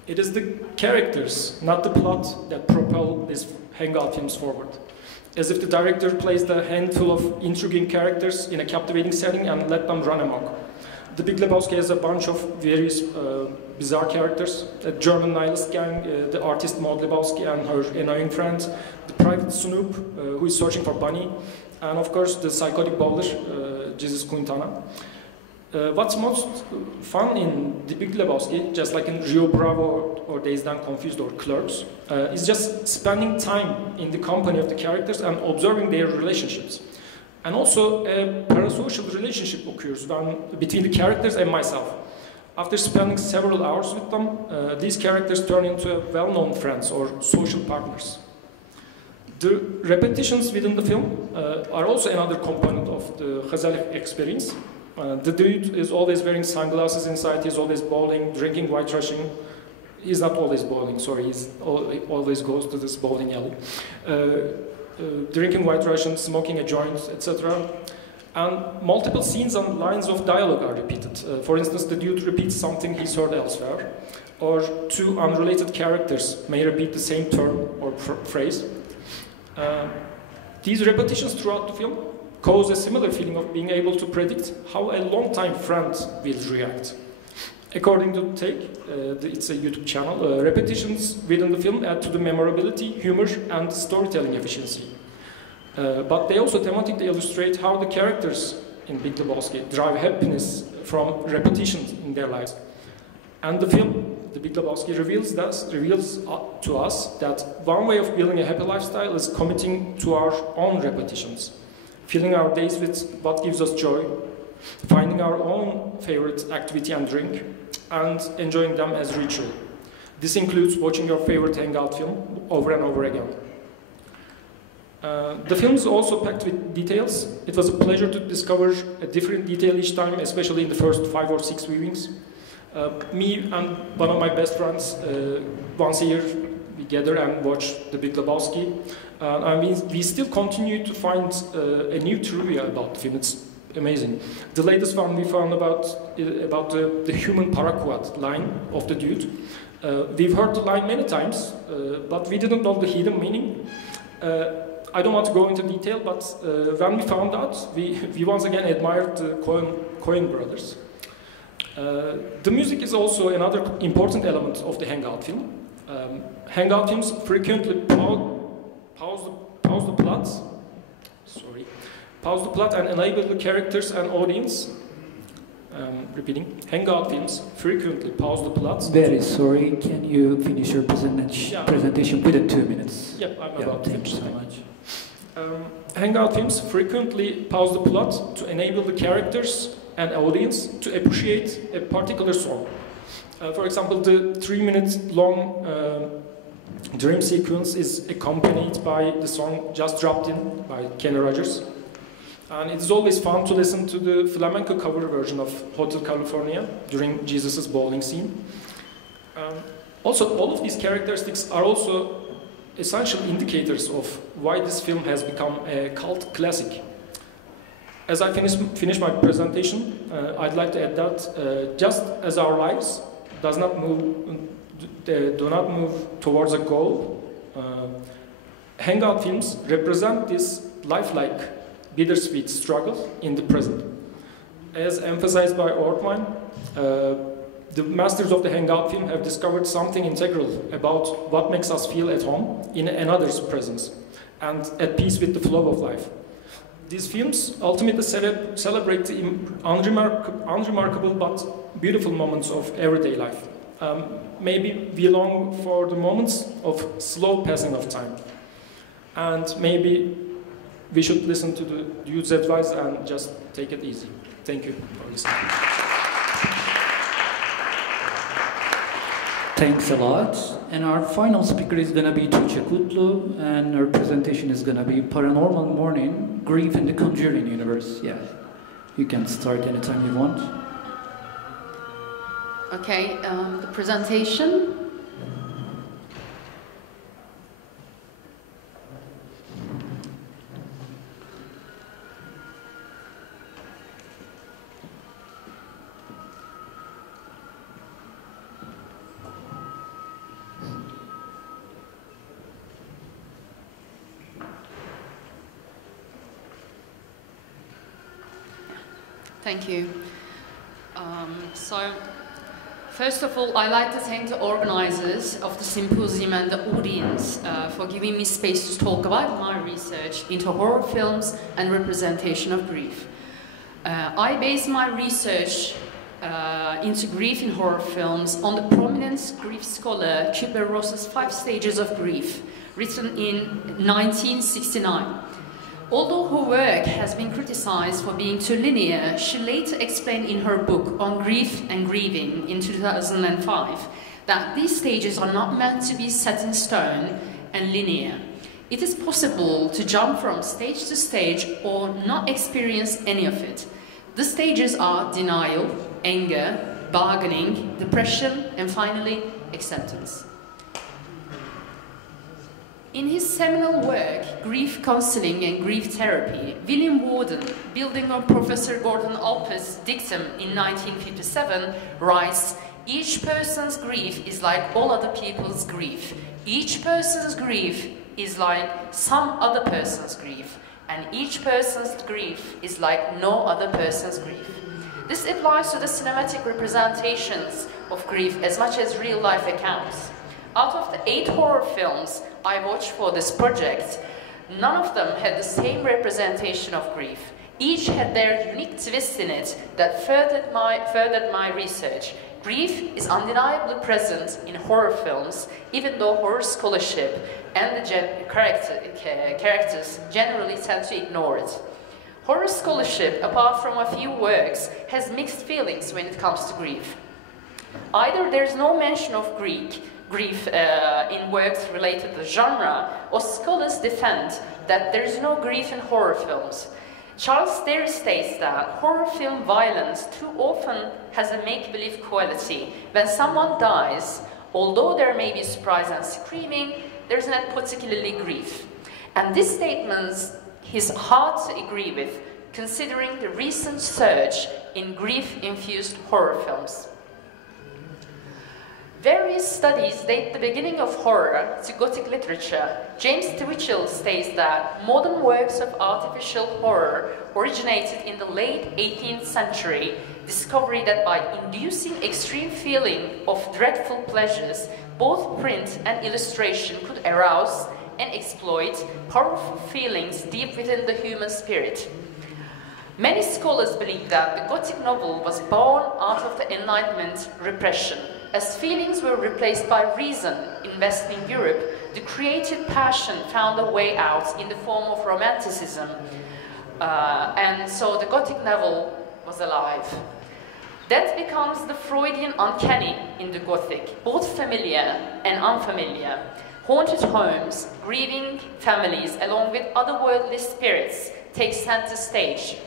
It is the characters, not the plot, that propel these hangout films forward. As if the director placed a handful of intriguing characters in a captivating setting and let them run amok. The Big Lebowski has a bunch of various bizarre characters. A German nihilist gang, the artist Maud Lebowski and her annoying friend, the private snoop who is searching for Bunny, and of course the psychotic bowler, Jesus Quintana. What's most fun in The Big Lebowski, just like in Rio Bravo or Dazed and Confused or Clerks, is just spending time in the company of the characters and observing their relationships. And also a parasocial relationship occurs between the characters and myself. After spending several hours with them, these characters turn into well-known friends or social partners. The repetitions within the film are also another component of the Gezelligheid experience. The dude is always wearing sunglasses inside, he's always bowling, drinking, white Russian. He's not always bowling, sorry, he always goes to this bowling alley. Drinking white Russian, smoking a joint, etc. And multiple scenes and lines of dialogue are repeated. For instance, the dude repeats something he's heard elsewhere, or two unrelated characters may repeat the same term or phrase. These repetitions throughout the film cause a similar feeling of being able to predict how a long-time friend will react. According to Take, it's a YouTube channel, repetitions within the film add to the memorability, humor, and storytelling efficiency. But they also thematically illustrate how the characters in Big Lebowski drive happiness from repetitions in their lives. And the film, The Big Lebowski, reveals to us that one way of building a happy lifestyle is committing to our own repetitions, filling our days with what gives us joy, finding our own favorite activity and drink, and enjoying them as ritual. This includes watching your favorite hangout film over and over again. The film is also packed with details. It was a pleasure to discover a different detail each time, especially in the first 5 or 6 viewings. Me and one of my best friends, once a year, we gather and watch The Big Lebowski. We still continue to find a new trivia about the film. It's amazing. The latest one we found about the human paraquat line of the dude. We've heard the line many times, but we didn't know the hidden meaning. I don't want to go into detail, but when we found out, we once again admired the Coen brothers. The music is also another important element of the hangout film. Hangout films frequently pause the plot. Pause the plot and enable the characters and audience. Repeating. Hangout films frequently pause the plot. Very sorry. Can you finish your presentation within 2 minutes? Yep, I'm about to finish. Thank you so much. Hangout films frequently pause the plot to enable the characters and audience to appreciate a particular song. For example, the 3-minute-long dream sequence is accompanied by the song Just Dropped In by Kenny Rogers. And it's always fun to listen to the flamenco cover version of Hotel California during Jesus' bowling scene. Also, all of these characteristics are also essential indicators of why this film has become a cult classic. As I finish my presentation, I'd like to add that just as our lives do not move towards a goal, hangout films represent this lifelike bittersweet struggle in the present. As emphasized by Ortman, the masters of the hangout film have discovered something integral about what makes us feel at home in another's presence and at peace with the flow of life. These films ultimately celebrate the unremarkable but beautiful moments of everyday life. Maybe we long for the moments of slow passing of time. And maybe we should listen to the youth's advice and just take it easy. Thank you for listening. Thanks a lot. And our final speaker is going to be Tuğçe Kutlu, and her presentation is going to be Paranormal Mourning, Grief in the Conjuring Universe. Yeah, you can start anytime you want. Okay, the presentation. Thank you. First of all, I'd like to thank the organizers of the symposium and the audience for giving me space to talk about my research into horror films and representation of grief. I base my research into grief in horror films on the prominent grief scholar Kübler-Ross's 5 Stages of Grief, written in 1969. Although her work has been criticized for being too linear, she later explained in her book On Grief and Grieving in 2005 that these stages are not meant to be set in stone and linear. It is possible to jump from stage to stage or not experience any of it. The stages are denial, anger, bargaining, depression, and finally, acceptance. In his seminal work, Grief Counseling and Grief Therapy, William Warden, building on Professor Gordon Alp's dictum in 1957, writes, "Each person's grief is like all other people's grief. Each person's grief is like some other person's grief, and each person's grief is like no other person's grief." This applies to the cinematic representations of grief as much as real-life accounts. Out of the 8 horror films I watched for this project, none of them had the same representation of grief. Each had their unique twist in it that furthered my research. Grief is undeniably present in horror films, even though horror scholarship and the characters generally tend to ignore it. Horror scholarship, apart from a few works, has mixed feelings when it comes to grief. Either there's no mention of grief in works related to genre, or scholars defend that there is no grief in horror films. Charles Derry states that horror film violence too often has a make-believe quality. When someone dies, although there may be surprise and screaming, there's not particularly grief. And this statement is hard to agree with, considering the recent surge in grief-infused horror films. Various studies date the beginning of horror to Gothic literature. James Twitchell states that modern works of artificial horror originated in the late 18th century, discovering that by inducing extreme feeling of dreadful pleasures, both print and illustration could arouse and exploit powerful feelings deep within the human spirit. Many scholars believe that the Gothic novel was born out of the Enlightenment repression. As feelings were replaced by reason in Western Europe, the creative passion found a way out in the form of romanticism. And so the Gothic novel was alive. That becomes the Freudian uncanny in the Gothic, both familiar and unfamiliar. Haunted homes, grieving families, along with otherworldly spirits, take center stage.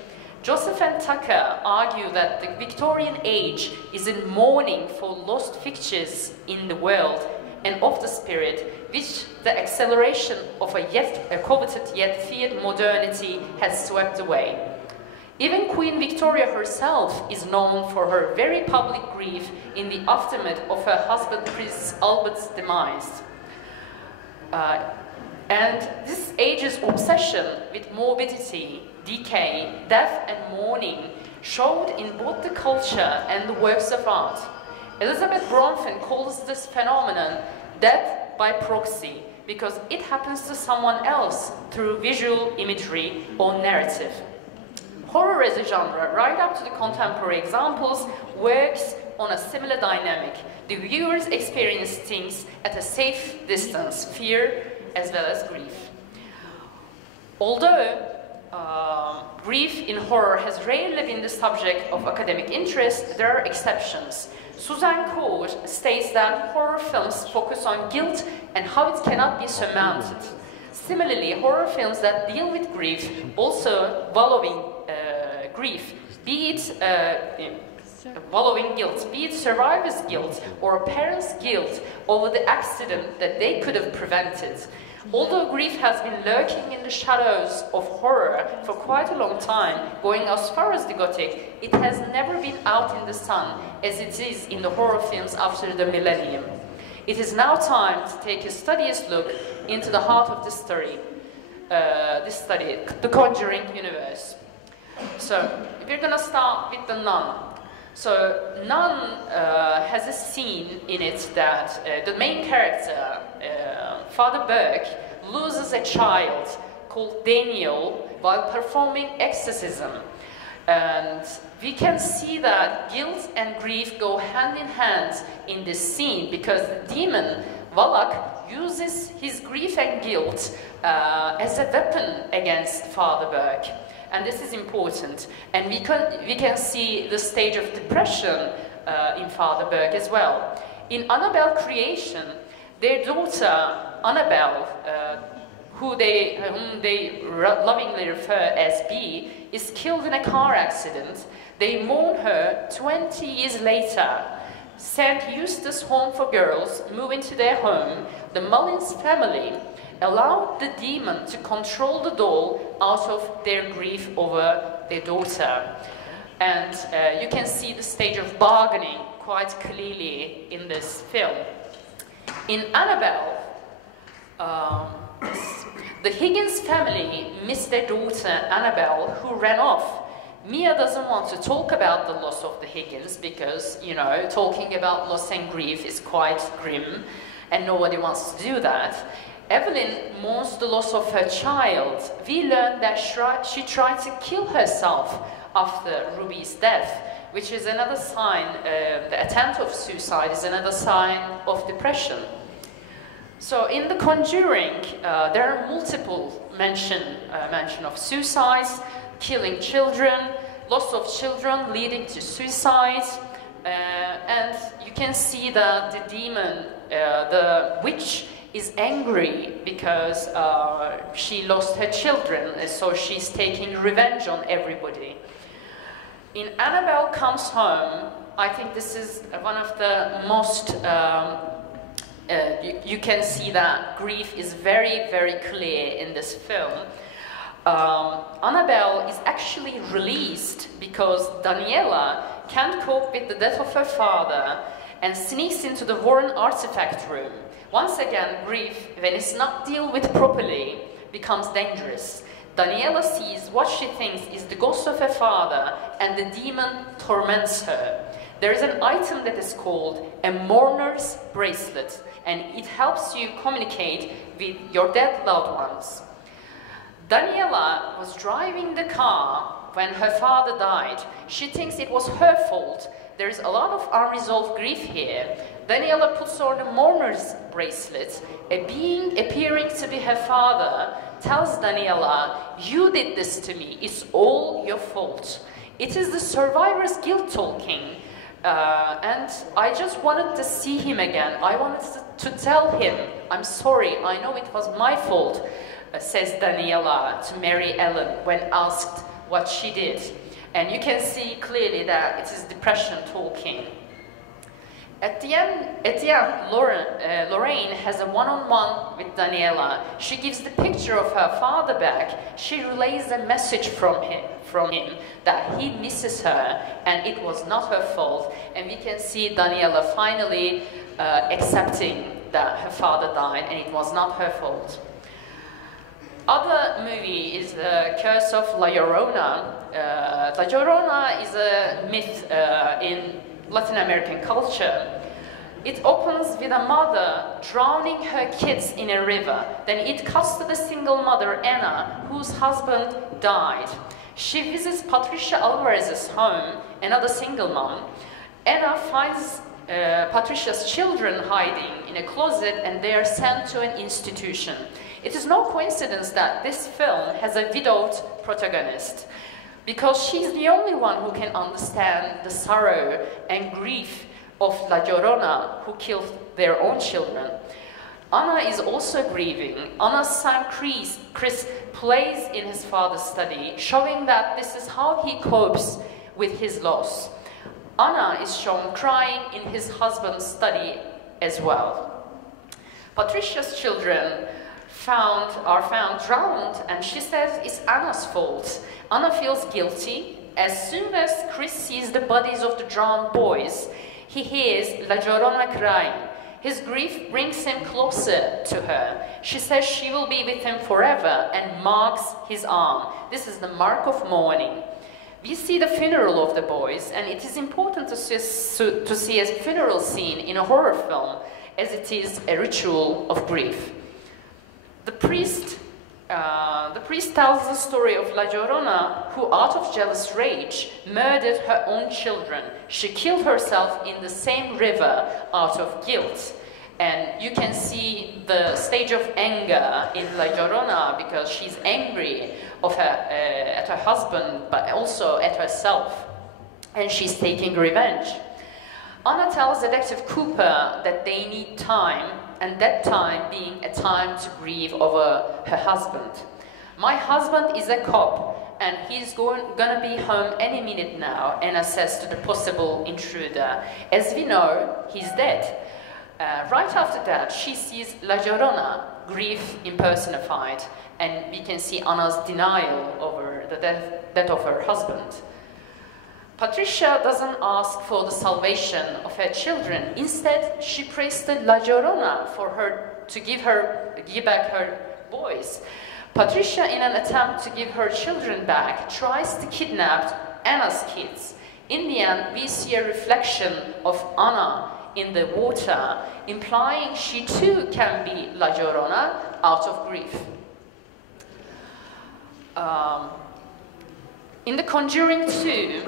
Joseph and Tucker argue that the Victorian age is in mourning for lost fixtures in the world and of the spirit, which the acceleration of a coveted yet feared modernity has swept away. Even Queen Victoria herself is known for her very public grief in the aftermath of her husband Prince Albert's demise. And this age's obsession with morbidity, decay, death and mourning showed in both the culture and the works of art. Elizabeth Bronfen calls this phenomenon death by proxy, because it happens to someone else through visual imagery or narrative. Horror as a genre, right up to the contemporary examples, works on a similar dynamic. The viewers experience things at a safe distance, fear as well as grief. Although grief in horror has rarely been the subject of academic interest, there are exceptions. Suzanne Cord states that horror films focus on guilt and how it cannot be surmounted. Similarly, horror films that deal with grief, also wallowing grief, be it wallowing guilt, be it survivor's guilt or a parent's guilt over the accident that they could have prevented. Although grief has been lurking in the shadows of horror for quite a long time, going as far as the Gothic, it has never been out in the sun as it is in the horror films after the millennium. It is now time to take a studious look into the heart of this study, the Conjuring universe. So, we're going to start with the Nun. So, Nun has a scene in it that the main character, Father Burke, loses a child called Daniel while performing exorcism. And we can see that guilt and grief go hand in hand in this scene, because the demon, Valak, uses his grief and guilt as a weapon against Father Burke. And this is important. And we can see the stage of depression in Father Burke as well. In Annabelle Creation, their daughter, Annabelle, whom they lovingly refer as B, is killed in a car accident. They mourn her 20 years later. St. Eustace Home for Girls move into their home. The Mullins family allowed the demon to control the doll out of their grief over their daughter. And you can see the stage of bargaining quite clearly in this film. In Annabelle, the Higgins family miss their daughter Annabelle, who ran off. Mia doesn't want to talk about the loss of the Higgins because, you know, talking about loss and grief is quite grim and nobody wants to do that. Evelyn mourns the loss of her child. We learn that she tried to kill herself after Ruby's death, which is another sign, the attempt of suicide is another sign of depression. So in The Conjuring, there are multiple mention of suicides, killing children, loss of children leading to suicide, and you can see that the demon, the witch, is angry because she lost her children, so she's taking revenge on everybody. In Annabelle Comes Home, I think this is one of the most, you can see that grief is very, very clear in this film. Annabelle is actually released because Daniela can't cope with the death of her father and sneaks into the Warren artifact room. Once again, grief, when it's not dealt with properly, becomes dangerous. Daniela sees what she thinks is the ghost of her father, and the demon torments her. There is an item that is called a mourner's bracelet, and it helps you communicate with your dead loved ones. Daniela was driving the car when her father died. She thinks it was her fault. There is a lot of unresolved grief here. Daniela puts on a mourner's bracelet. A being appearing to be her father tells Daniela, "You did this to me. It's all your fault." It is the survivor's guilt talking. And I just wanted to see him again. I wanted to tell him, "I'm sorry, I know it was my fault," says Daniela to Mary Ellen when asked what she did. And you can see clearly that it is depression talking. At the end, Lorraine has a one-on-one with Daniela. She gives the picture of her father back. She relays a message from him that he misses her and it was not her fault. And we can see Daniela finally accepting that her father died and it was not her fault. Other movie is The Curse of La Llorona. La Llorona is a myth in Latin American culture. It opens with a mother drowning her kids in a river. Then it cuts to the single mother, Anna, whose husband died. She visits Patricia Alvarez's home, another single mom. Anna finds Patricia's children hiding in a closet and they are sent to an institution. It is no coincidence that this film has a widowed protagonist, because she's the only one who can understand the sorrow and grief of La Llorona, who killed their own children. Anna is also grieving. Anna's son Chris plays in his father's study, showing that this is how he copes with his loss. Anna is shown crying in his husband's study as well. Patricia's children are found drowned, and she says it's Anna's fault. Anna feels guilty. As soon as Chris sees the bodies of the drowned boys, he hears La Llorona crying. His grief brings him closer to her. She says she will be with him forever and marks his arm. This is the mark of mourning. We see the funeral of the boys, and it is important to see a funeral scene in a horror film, as it is a ritual of grief. The priest tells the story of La Llorona, who, out of jealous rage, murdered her own children. She killed herself in the same river out of guilt. And you can see the stage of anger in La Llorona, because she's angry at her husband, but also at herself. And she's taking revenge. Anna tells Detective Cooper that they need time, and that time being a time to grieve over her husband. My husband is a cop, and he's gonna be home any minute now, Anna says to the possible intruder. As we know, he's dead. Right after that, she sees La Llorona, grief impersonified, and we can see Anna's denial over the death of her husband. Patricia doesn't ask for the salvation of her children. Instead, she prays to La Llorona for her to give back her boys. Patricia, in an attempt to give her children back, tries to kidnap Anna's kids. In the end, we see a reflection of Anna in the water, implying she too can be La Llorona out of grief. In The Conjuring 2,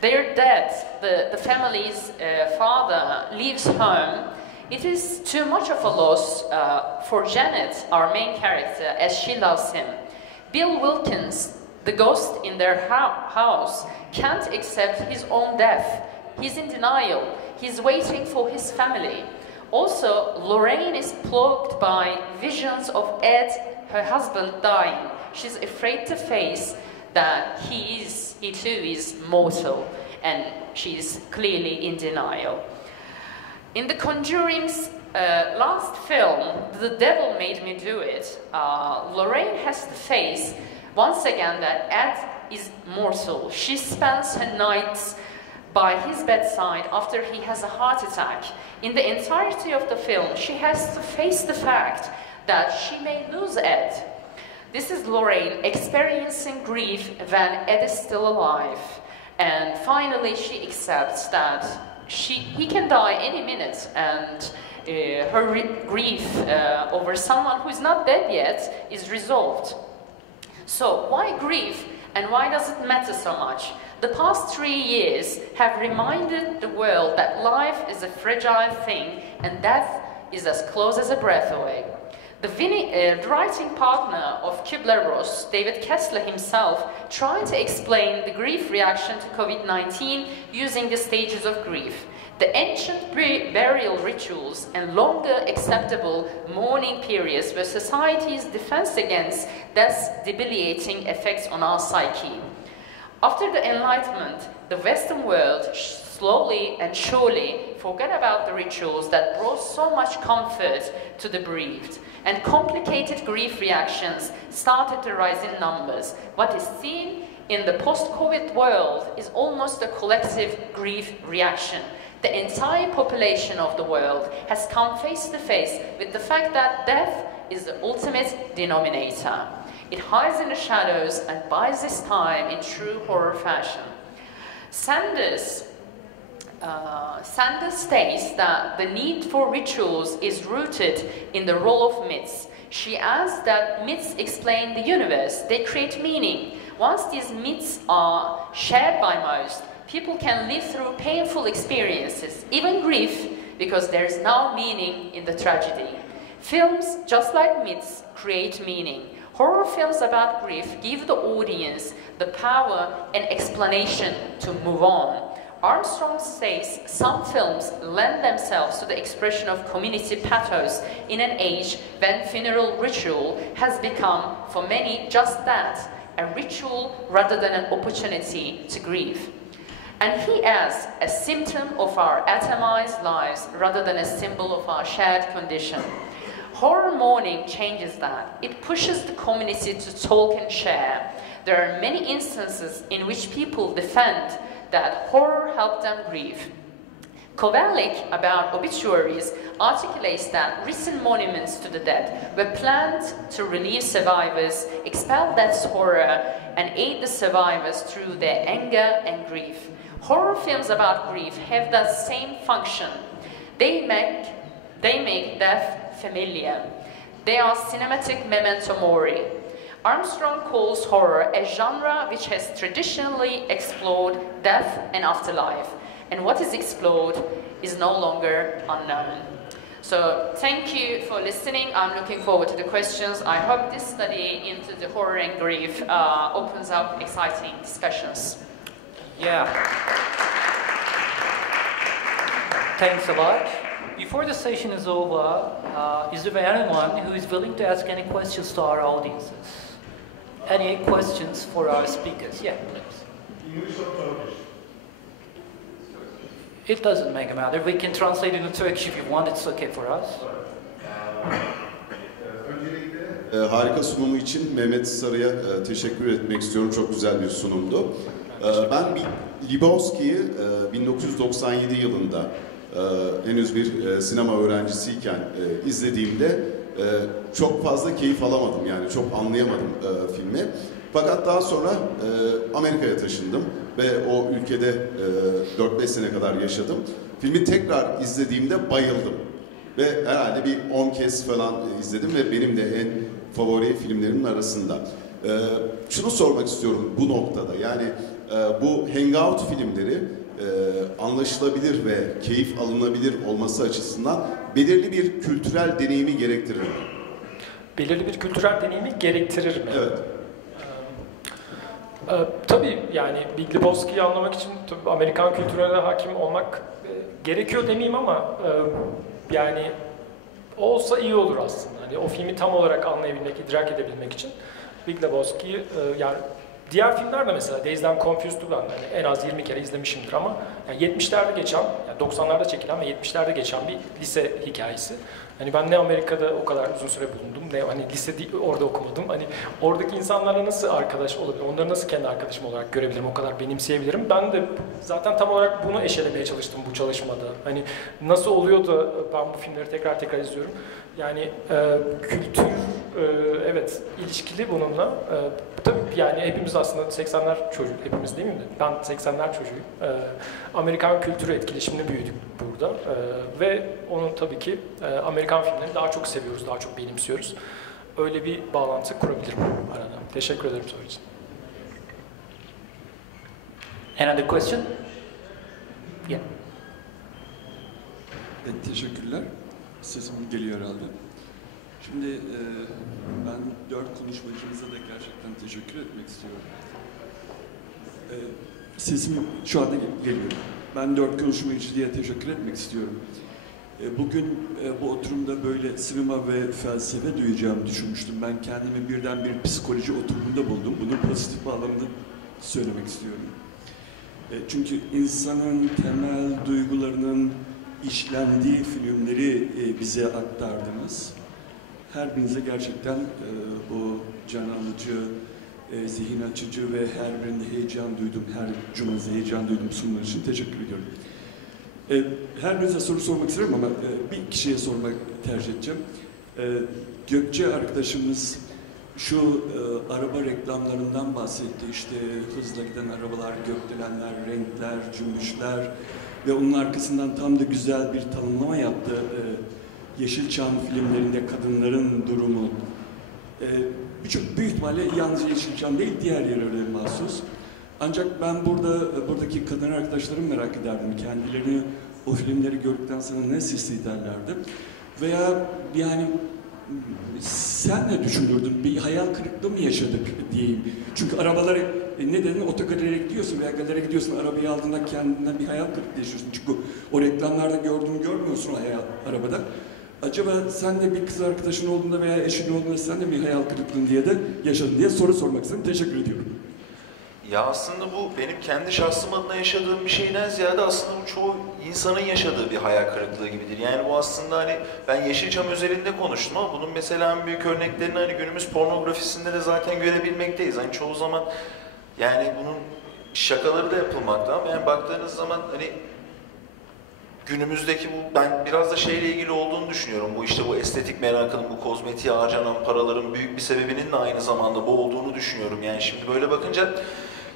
their death, the family's father leaves home. It is too much of a loss for Janet, our main character, as she loves him. Bill Wilkins, the ghost in their house, can't accept his own death. He's in denial. He's waiting for his family. Also, Lorraine is plagued by visions of Ed, her husband, dying. She's afraid to face that he too is mortal, and she's clearly in denial. In The Conjuring's last film, The Devil Made Me Do It, Lorraine has to face once again that Ed is mortal. She spends her nights by his bedside after he has a heart attack. In the entirety of the film, she has to face the fact that she may lose Ed. This is Lorraine experiencing grief when Ed is still alive. And finally, she accepts that he can die any minute, and her grief over someone who is not dead yet is resolved. So why grief, and why does it matter so much? The past 3 years have reminded the world that life is a fragile thing and death is as close as a breath away. The writing partner of Kübler-Ross, David Kessler himself, tried to explain the grief reaction to COVID-19 using the stages of grief. The ancient burial rituals and longer acceptable mourning periods were society's defense against death's debilitating effects on our psyche. After the Enlightenment, the Western world slowly and surely forgot about the rituals that brought so much comfort to the bereaved, and complicated grief reactions started to rise in numbers. What is seen in the post-COVID world is almost a collective grief reaction. the entire population of the world has come face to face with the fact that death is the ultimate denominator. It hides in the shadows and buys its time in true horror fashion. Sanders states that the need for rituals is rooted in the role of myths. She adds that myths explain the universe, they create meaning. Once these myths are shared by most, people can live through painful experiences, even grief, because there is now meaning in the tragedy. Films, just like myths, create meaning. Horror films about grief give the audience the power and explanation to move on. Armstrong says some films lend themselves to the expression of community pathos in an age when funeral ritual has become, for many, just that, a ritual rather than an opportunity to grieve. And he adds, a symptom of our atomized lives rather than a symbol of our shared condition. Horror mourning changes that. It pushes the community to talk and share. There are many instances in which people defend that horror helped them grieve. Kovalik, about obituaries, articulates that recent monuments to the dead were planned to relieve survivors, expel death's horror, and aid the survivors through their anger and grief. Horror films about grief have that same function. They make death familiar. They are cinematic memento mori. Armstrong calls horror a genre which has traditionally explored death and afterlife, and what is explored is no longer unknown. So thank you for listening. I'm looking forward to the questions. I hope this study into the horror and grief opens up exciting discussions. Yeah. Thanks a lot. Before the session is over, is there anyone who is willing to ask any questions to our audiences? Any questions for our speakers? Yeah, please. English or Turkish? It doesn't make a matter. We can translate into Turkish if you want. It's okay for us. Öncelikle harika sunumu için Mehmet Sarı'ya teşekkür etmek istiyorum. Çok güzel bir sunumdu. Ben Lebowski'yi 1997 yılında henüz bir sinema öğrencisiyken izlediğimde çok fazla keyif alamadım, yani çok anlayamadım filmi. Fakat daha sonra Amerika'ya taşındım ve o ülkede 4-5 sene kadar yaşadım. Filmi tekrar izlediğimde bayıldım ve herhalde bir 10 kez falan izledim ve benim de en favori filmlerimin arasında. Şunu sormak istiyorum bu noktada, yani bu hangout filmleri anlaşılabilir ve keyif alınabilir olması açısından belirli bir kültürel deneyimi gerektirir mi? Belirli bir kültürel deneyimi gerektirir mi? Evet. Tabii yani Big Lebowski'yi anlamak için tabii Amerikan kültürüne hakim olmak gerekiyor demeyeyim ama yani olsa iyi olur aslında. Hani o filmi tam olarak anlayabilmek, idrak edebilmek için Big Lebowski'yi yani diğer filmler de mesela Dazed and Confused'u ben yani en az 20 kere izlemişimdir ama yani 70'lerde geçen, yani 90'larda çekilen ve 70'lerde geçen bir lise hikayesi. Hani ben ne Amerika'da o kadar uzun süre bulundum, ne hani lisede orada okumadım. Hani oradaki insanlarla nasıl arkadaş olabilirim, onları nasıl kendi arkadaşım olarak görebilirim, o kadar benimseyebilirim. Ben de zaten tam olarak bunu eşelemeye çalıştım bu çalışmada. Hani nasıl oluyor da ben bu filmleri tekrar tekrar izliyorum. Yani kültür, evet ilişkili bununla. Tabii yani hepimiz aslında 80'ler çocuğu, hepimiz değil mi? Ben 80'ler çocuğuyum. Amerikan kültürü etkileşimini büyüdük burada. Ve onun tabii ki Amerikan filmlerini daha çok seviyoruz, daha çok benimsiyoruz. Öyle bir bağlantı kurabilirim arada. Teşekkür ederim soru için. Another question? Yeah. Teşekkürler. Sesim geliyor herhalde. Şimdi ben 4 konuşmacımıza da gerçekten teşekkür etmek istiyorum. Sesim şu anda geliyor. Ben 4 konuşmacıya teşekkür etmek istiyorum. Bugün bu oturumda böyle sinema ve felsefe duyacağımı düşünmüştüm. Ben kendimi birden bir psikoloji oturumunda buldum. Bunu pozitif bağlamda söylemek istiyorum. Çünkü insanın temel duygularının işlendiği filmleri bize aktardınız. Her birinize gerçekten bu can alıcı, zihin açıcı ve her birinde heyecan duydum, her cümlenize heyecan duydum sunumlar için teşekkür ediyorum. Her birinize soru sormak isterim ama bir kişiye sormak tercih edeceğim. Gökçe arkadaşımız şu araba reklamlarından bahsetti. İşte hızla giden arabalar, gökdelenler, renkler, cümbüşler ve onun arkasından tam da güzel bir tanımlama yaptı. Yeşilçam filmlerinde kadınların durumu. Büyük ihtimalle yalnızca Yeşilçam değil, diğer yerlere mahsus. Ancak ben buradaki kadın arkadaşlarım merak ederdim. Kendilerini o filmleri gördükten sonra ne hissederlerdi? Veya yani sen ne düşünürdün? Bir hayal kırıklığı mı yaşadık diyeyim. Çünkü arabaları ne dedin? Otogaleriye gidiyorsun veya galeriye gidiyorsun. Arabayı aldığında kendinden bir hayal kırıklığı yaşıyorsun. Çünkü o reklamlarda gördüğünü görmüyorsun o arabada. Acaba sen de bir kız arkadaşın olduğunda veya eşin olduğunda sen de bir hayal kırıklığı diye de yaşadın diye soru sormak istedim. Teşekkür ediyorum. Ya aslında bu benim kendi şahsım adına yaşadığım bir şeyden ziyade aslında bu çoğu insanın yaşadığı bir hayal kırıklığı gibidir. Yani bu aslında hani ben Yeşilçam özelinde konuştum ama bunun mesela en büyük örneklerini hani günümüz pornografisinde de zaten görebilmekteyiz. Hani çoğu zaman yani bunun şakaları da yapılmakta ama yani baktığınız zaman hani günümüzdeki bu ben biraz da şeyle ilgili olduğunu düşünüyorum. Bu işte bu estetik merakının, bu kozmetiğe harcanan paraların büyük bir sebebinin de aynı zamanda bu olduğunu düşünüyorum. Yani şimdi böyle bakınca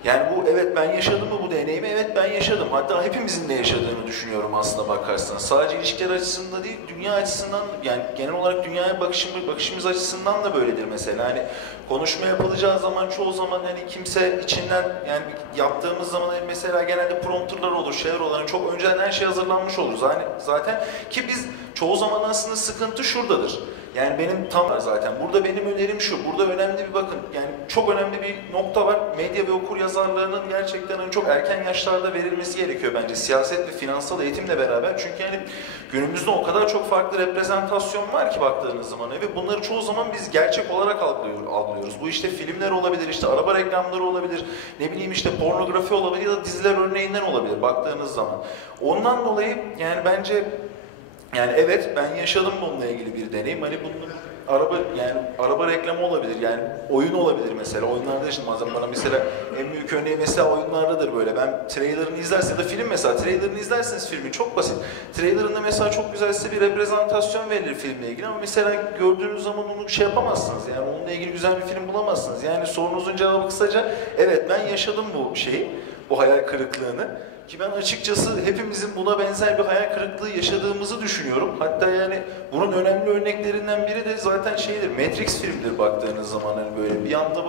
yani bu evet ben yaşadım mı bu deneyimi? Evet ben yaşadım. Hatta hepimizin de yaşadığını düşünüyorum aslında bakarsan. Sadece ilişkiler açısından değil, dünya açısından yani genel olarak dünyaya bakışımız açısından da böyledir mesela. Hani konuşma yapılacağı zaman çoğu zaman hani kimse içinden yani yaptığımız zaman hani mesela genelde prompterlar olur, şeyler olur. Yani çok önceden her şey hazırlanmış olur. Yani zaten ki biz çoğu zaman aslında sıkıntı şuradadır. Yani benim tam zaten burada benim önerim şu. Burada önemli bir bakın. Yani çok önemli bir nokta var. Medya ve okuryazarlığının gerçekten hani çok erken yaşlarda verilmesi gerekiyor bence. Siyaset ve finansal eğitimle beraber. Çünkü yani günümüzde o kadar çok farklı reprezentasyon var ki baktığınız zaman ve bunları çoğu zaman biz gerçek olarak algılıyoruz. Bu işte filmler olabilir, işte araba reklamları olabilir, ne bileyim işte pornografi olabilir ya da diziler örneğinden olabilir baktığınız zaman. Ondan dolayı yani bence yani evet ben yaşadım bununla ilgili bir deneyim. Hani bunun araba reklamı olabilir yani oyun olabilir mesela. Oyunlarda işte bana mesela en büyük örneği mesela oyunlardadır böyle. Ben trailerını izlersen ya da film mesela trailerını izlerseniz filmin çok basit. Trailerında mesela çok güzel size bir reprezentasyon verilir filmle ilgili ama mesela gördüğünüz zaman onu şey yapamazsınız. Yani onunla ilgili güzel bir film bulamazsınız. Yani sorunuzun cevabı kısaca evet ben yaşadım bu şeyi, bu hayal kırıklığını. Ki ben açıkçası hepimizin buna benzer bir hayal kırıklığı yaşadığımızı düşünüyorum. Hatta yani bunun önemli örneklerinden biri de zaten şeydir, Matrix filmdir baktığınız zaman hani böyle bir anda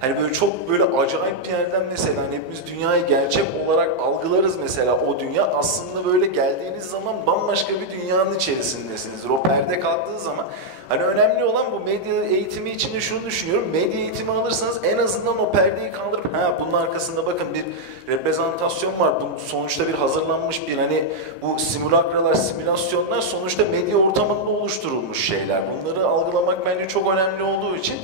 hani böyle çok böyle acayip bir yerden mesela hani hepimiz dünyayı gerçek olarak algılarız mesela o dünya aslında böyle geldiğiniz zaman bambaşka bir dünyanın içerisindesinizdir. O perde kalktığı zaman hani önemli olan bu medya eğitimi için de şunu düşünüyorum. Medya eğitimi alırsanız en azından o perdeyi kaldırıp bunun arkasında bakın bir reprezentasyon var. Bu sonuçta bir hazırlanmış bir hani bu simülakralar, simülasyonlar sonuçta medya ortamında oluşturulmuş şeyler. Bunları algılamak bence çok önemli olduğu için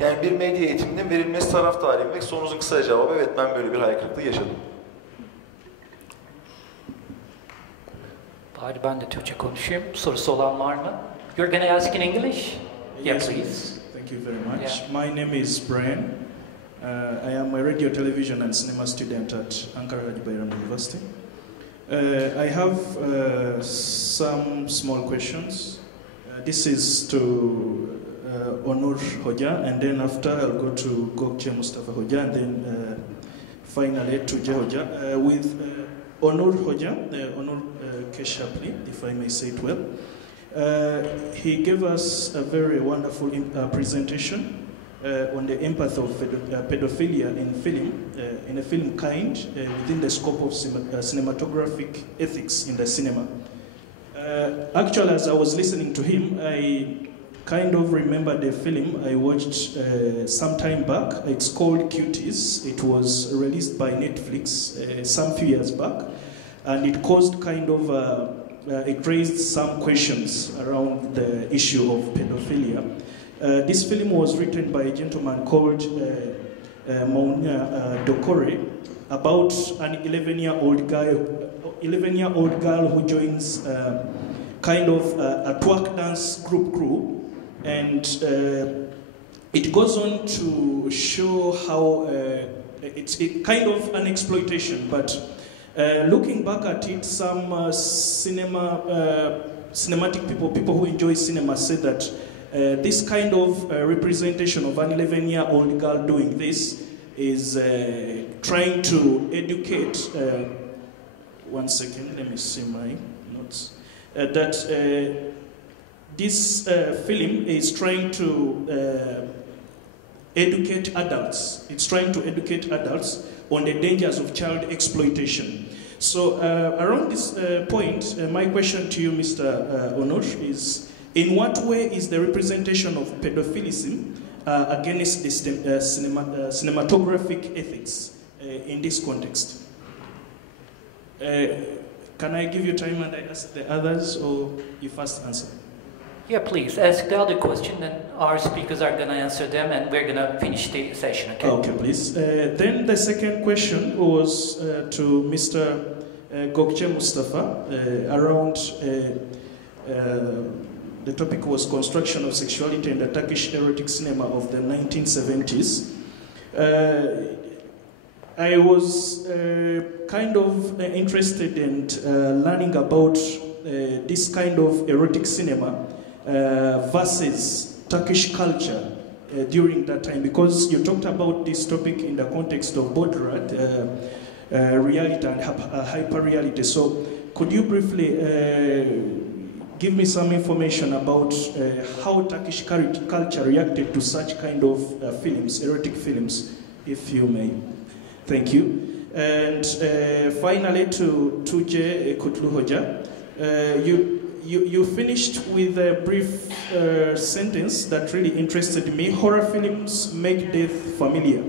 yani bir medya eğitiminin verilmesi taraftarıyım ve sorunuzun kısa cevabı evet ben böyle bir hayal kırıklığı yaşadım. Hadi ben de Türkçe konuşayım. Sorusu olan var mı? You're going to ask in English? Yeah, Yes, please. Thank you very much. Yeah. My name is Brian. I am a radio, television and cinema student at Ankara Bayram University. I have some small questions. This is to Onur Hoca, and then after I'll go to Gökçe Mustafa Hoca, and then finally Tuğçe Hoca. With Onur Hoca, Onur Keşaplı, if I may say it well. He gave us a very wonderful presentation on the impact of pedophilia in film, in a film kind, within the scope of cinematographic ethics in the cinema. Actually, as I was listening to him, I kind of remember the film I watched some time back. It's called Cuties. It was released by Netflix some few years back, and it caused kind of it raised some questions around the issue of pedophilia. This film was written by a gentleman called Mourning about an 11-year-old girl who joins kind of a twerk dance crew, and it goes on to show how it's kind of an exploitation, but Looking back at it, some cinematic people who enjoy cinema, say that this kind of representation of an 11-year-old girl doing this is trying to educate. One second, let me see my notes. This film is trying to educate adults. It's trying to educate adults on the dangers of child exploitation. So around this point, my question to you, Mr. Onur, is in what way is the representation of pedophilism against the cinematographic ethics in this context? Can I give you time and I ask the others, or you first answer? Yeah, please ask the other question, and our speakers are going to answer them, and we're going to finish the session. Okay? Okay, please. Then the second question was to Mr. Gökçe Mustafa around the topic was construction of sexuality in the Turkish erotic cinema of the 1970s. I was kind of interested in learning about this kind of erotic cinema versus Turkish culture during that time, because you talked about this topic in the context of Moderatör, reality and hyper-reality. So could you briefly give me some information about how Turkish culture reacted to such kind of films, erotic films, if you may? Thank you. And finally to Tuğçe, Kutlu Hoca, you finished with a brief sentence that really interested me. Horror films make death familiar.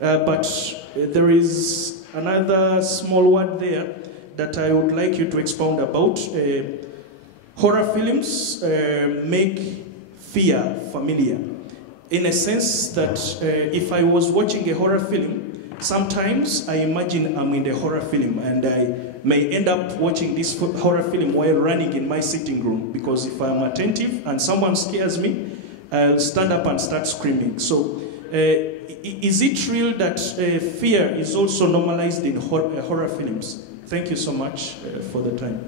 But there is another small word there that I would like you to expound about. Horror films make fear familiar, in a sense that if I was watching a horror film, sometimes I imagine I'm in the horror film and I may end up watching this horror film while running in my sitting room, because if I'm attentive and someone scares me, I'll stand up and start screaming. So is it real that fear is also normalized in horror films? Thank you so much for the time.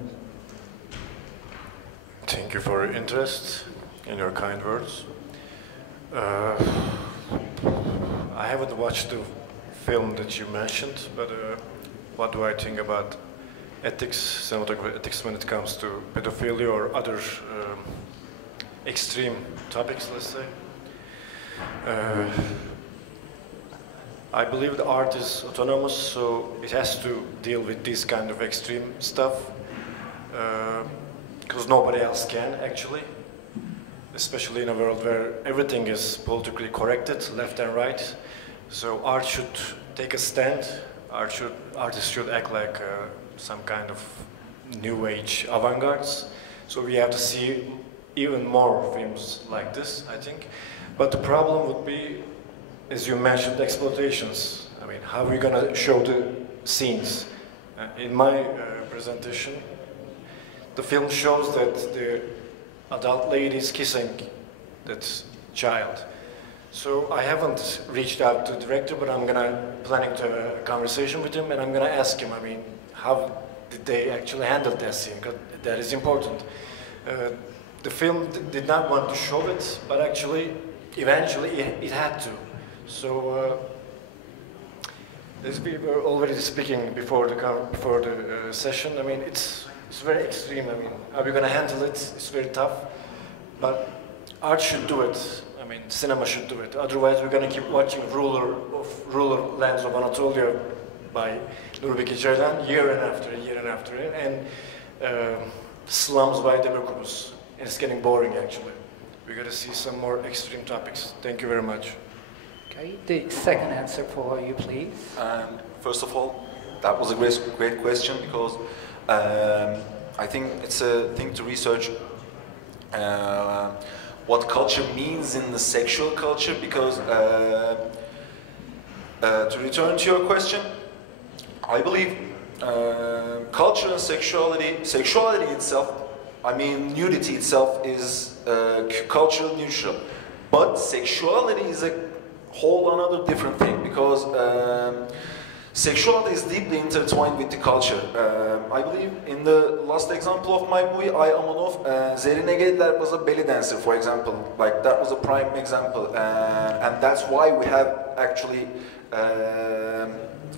Thank you for your interest and your kind words. I haven't watched the film that you mentioned, but what do I think about ethics, cinematography ethics when it comes to pedophilia or other extreme topics, let's say? I believe the art is autonomous, so it has to deal with this kind of extreme stuff, because nobody else can, actually, especially in a world where everything is politically corrected, left and right. So art should take a stand. Artists should act like some kind of new age avant-gardes. So we have to see even more films like this, I think. But the problem would be, as you mentioned, exploitations. I mean, how are we gonna show the scenes? In my presentation, the film shows that the adult lady is kissing that child. So I haven't reached out to the director, but I'm planning to have a conversation with him, and I'm gonna ask him, I mean, how did they actually handle that scene? Because that is important. The film did not want to show it, but actually, eventually, it had to. So, as we were already speaking before the session, I mean, it's very extreme. I mean, how are we gonna handle it? It's very tough, but art should do it. I mean, cinema should do it. Otherwise, we're going to keep watching Ruler Lands of Anatolia by Nurbeki Ceylan year and after, and Slums by Demokubus. And it's getting boring, actually. We're going to see some more extreme topics. Thank you very much. Okay, the second answer for you, please. First of all, that was a great question, because I think it's a thing to research what culture means in the sexual culture, because to return to your question, I believe culture and sexuality itself, I mean nudity itself is cultural neutral, but sexuality is a whole another different thing, because Sexuality is deeply intertwined with the culture. I believe in the last example of my movie, I Amonov, Zerinegeliler was a belly dancer, for example. Like, that was a prime example. And that's why we have actually,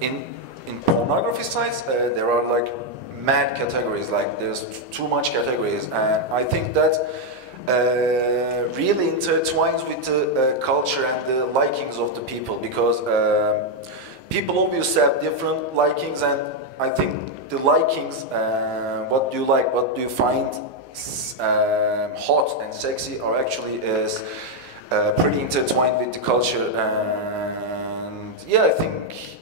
in pornography sites, there are like mad categories, like there's too much categories. And I think that really intertwines with the culture and the likings of the people, because people obviously have different likings, and I think the likings, what do you like, what do you find hot and sexy, are actually pretty intertwined with the culture. And yeah, I think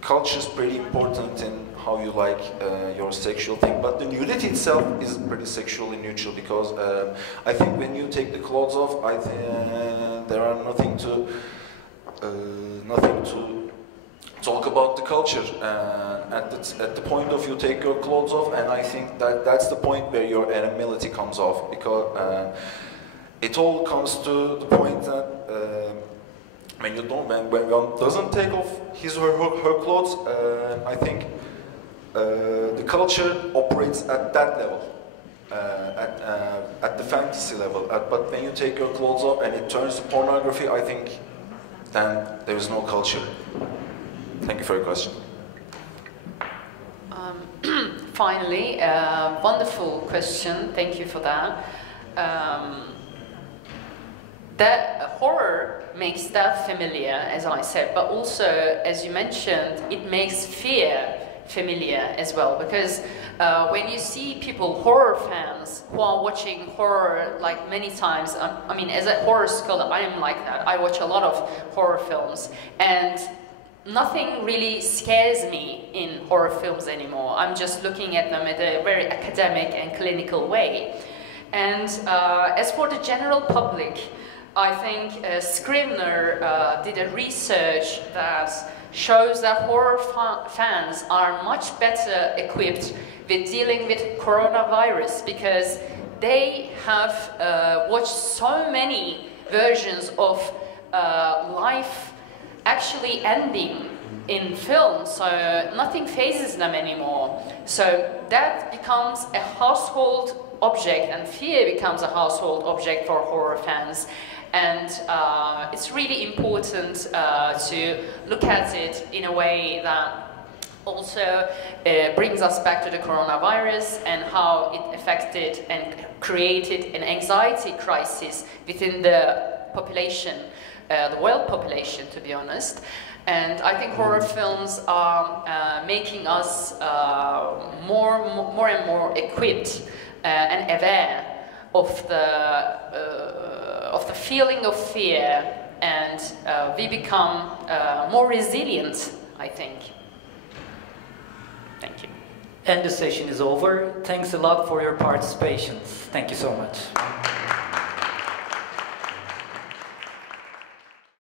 culture is pretty important in how you like your sexual thing, but the nudity itself is pretty sexually neutral, because I think when you take the clothes off, I think there are nothing to talk about the culture. At the point of you take your clothes off, and I think that that's the point where your animality comes off, because it all comes to the point that when one doesn't take off his or her clothes, I think the culture operates at that level, at the fantasy level. But when you take your clothes off and it turns to pornography, I think then there is no culture. Thank you for your question. Finally, wonderful question. Thank you for that. That horror makes that familiar, as I said, but also, as you mentioned, it makes fear familiar as well, because when you see people, horror fans, who are watching horror like many times, I mean, as a horror scholar, I am like that. I watch a lot of horror films, and nothing really scares me in horror films anymore. I'm just looking at them in a very academic and clinical way. And as for the general public, I think Scrivener did a research that shows that horror fans are much better equipped with dealing with coronavirus, because they have watched so many versions of life actually ending in film, so nothing phases them anymore. So that becomes a household object, and fear becomes a household object for horror fans. And it's really important to look at it in a way that also brings us back to the coronavirus and how it affected and created an anxiety crisis within the population, the world population, to be honest. And I think horror films are making us more and more equipped and aware of the feeling of fear, and we become more resilient, I think. Thank you. And the session is over. Thanks a lot for your participation. Thank you so much.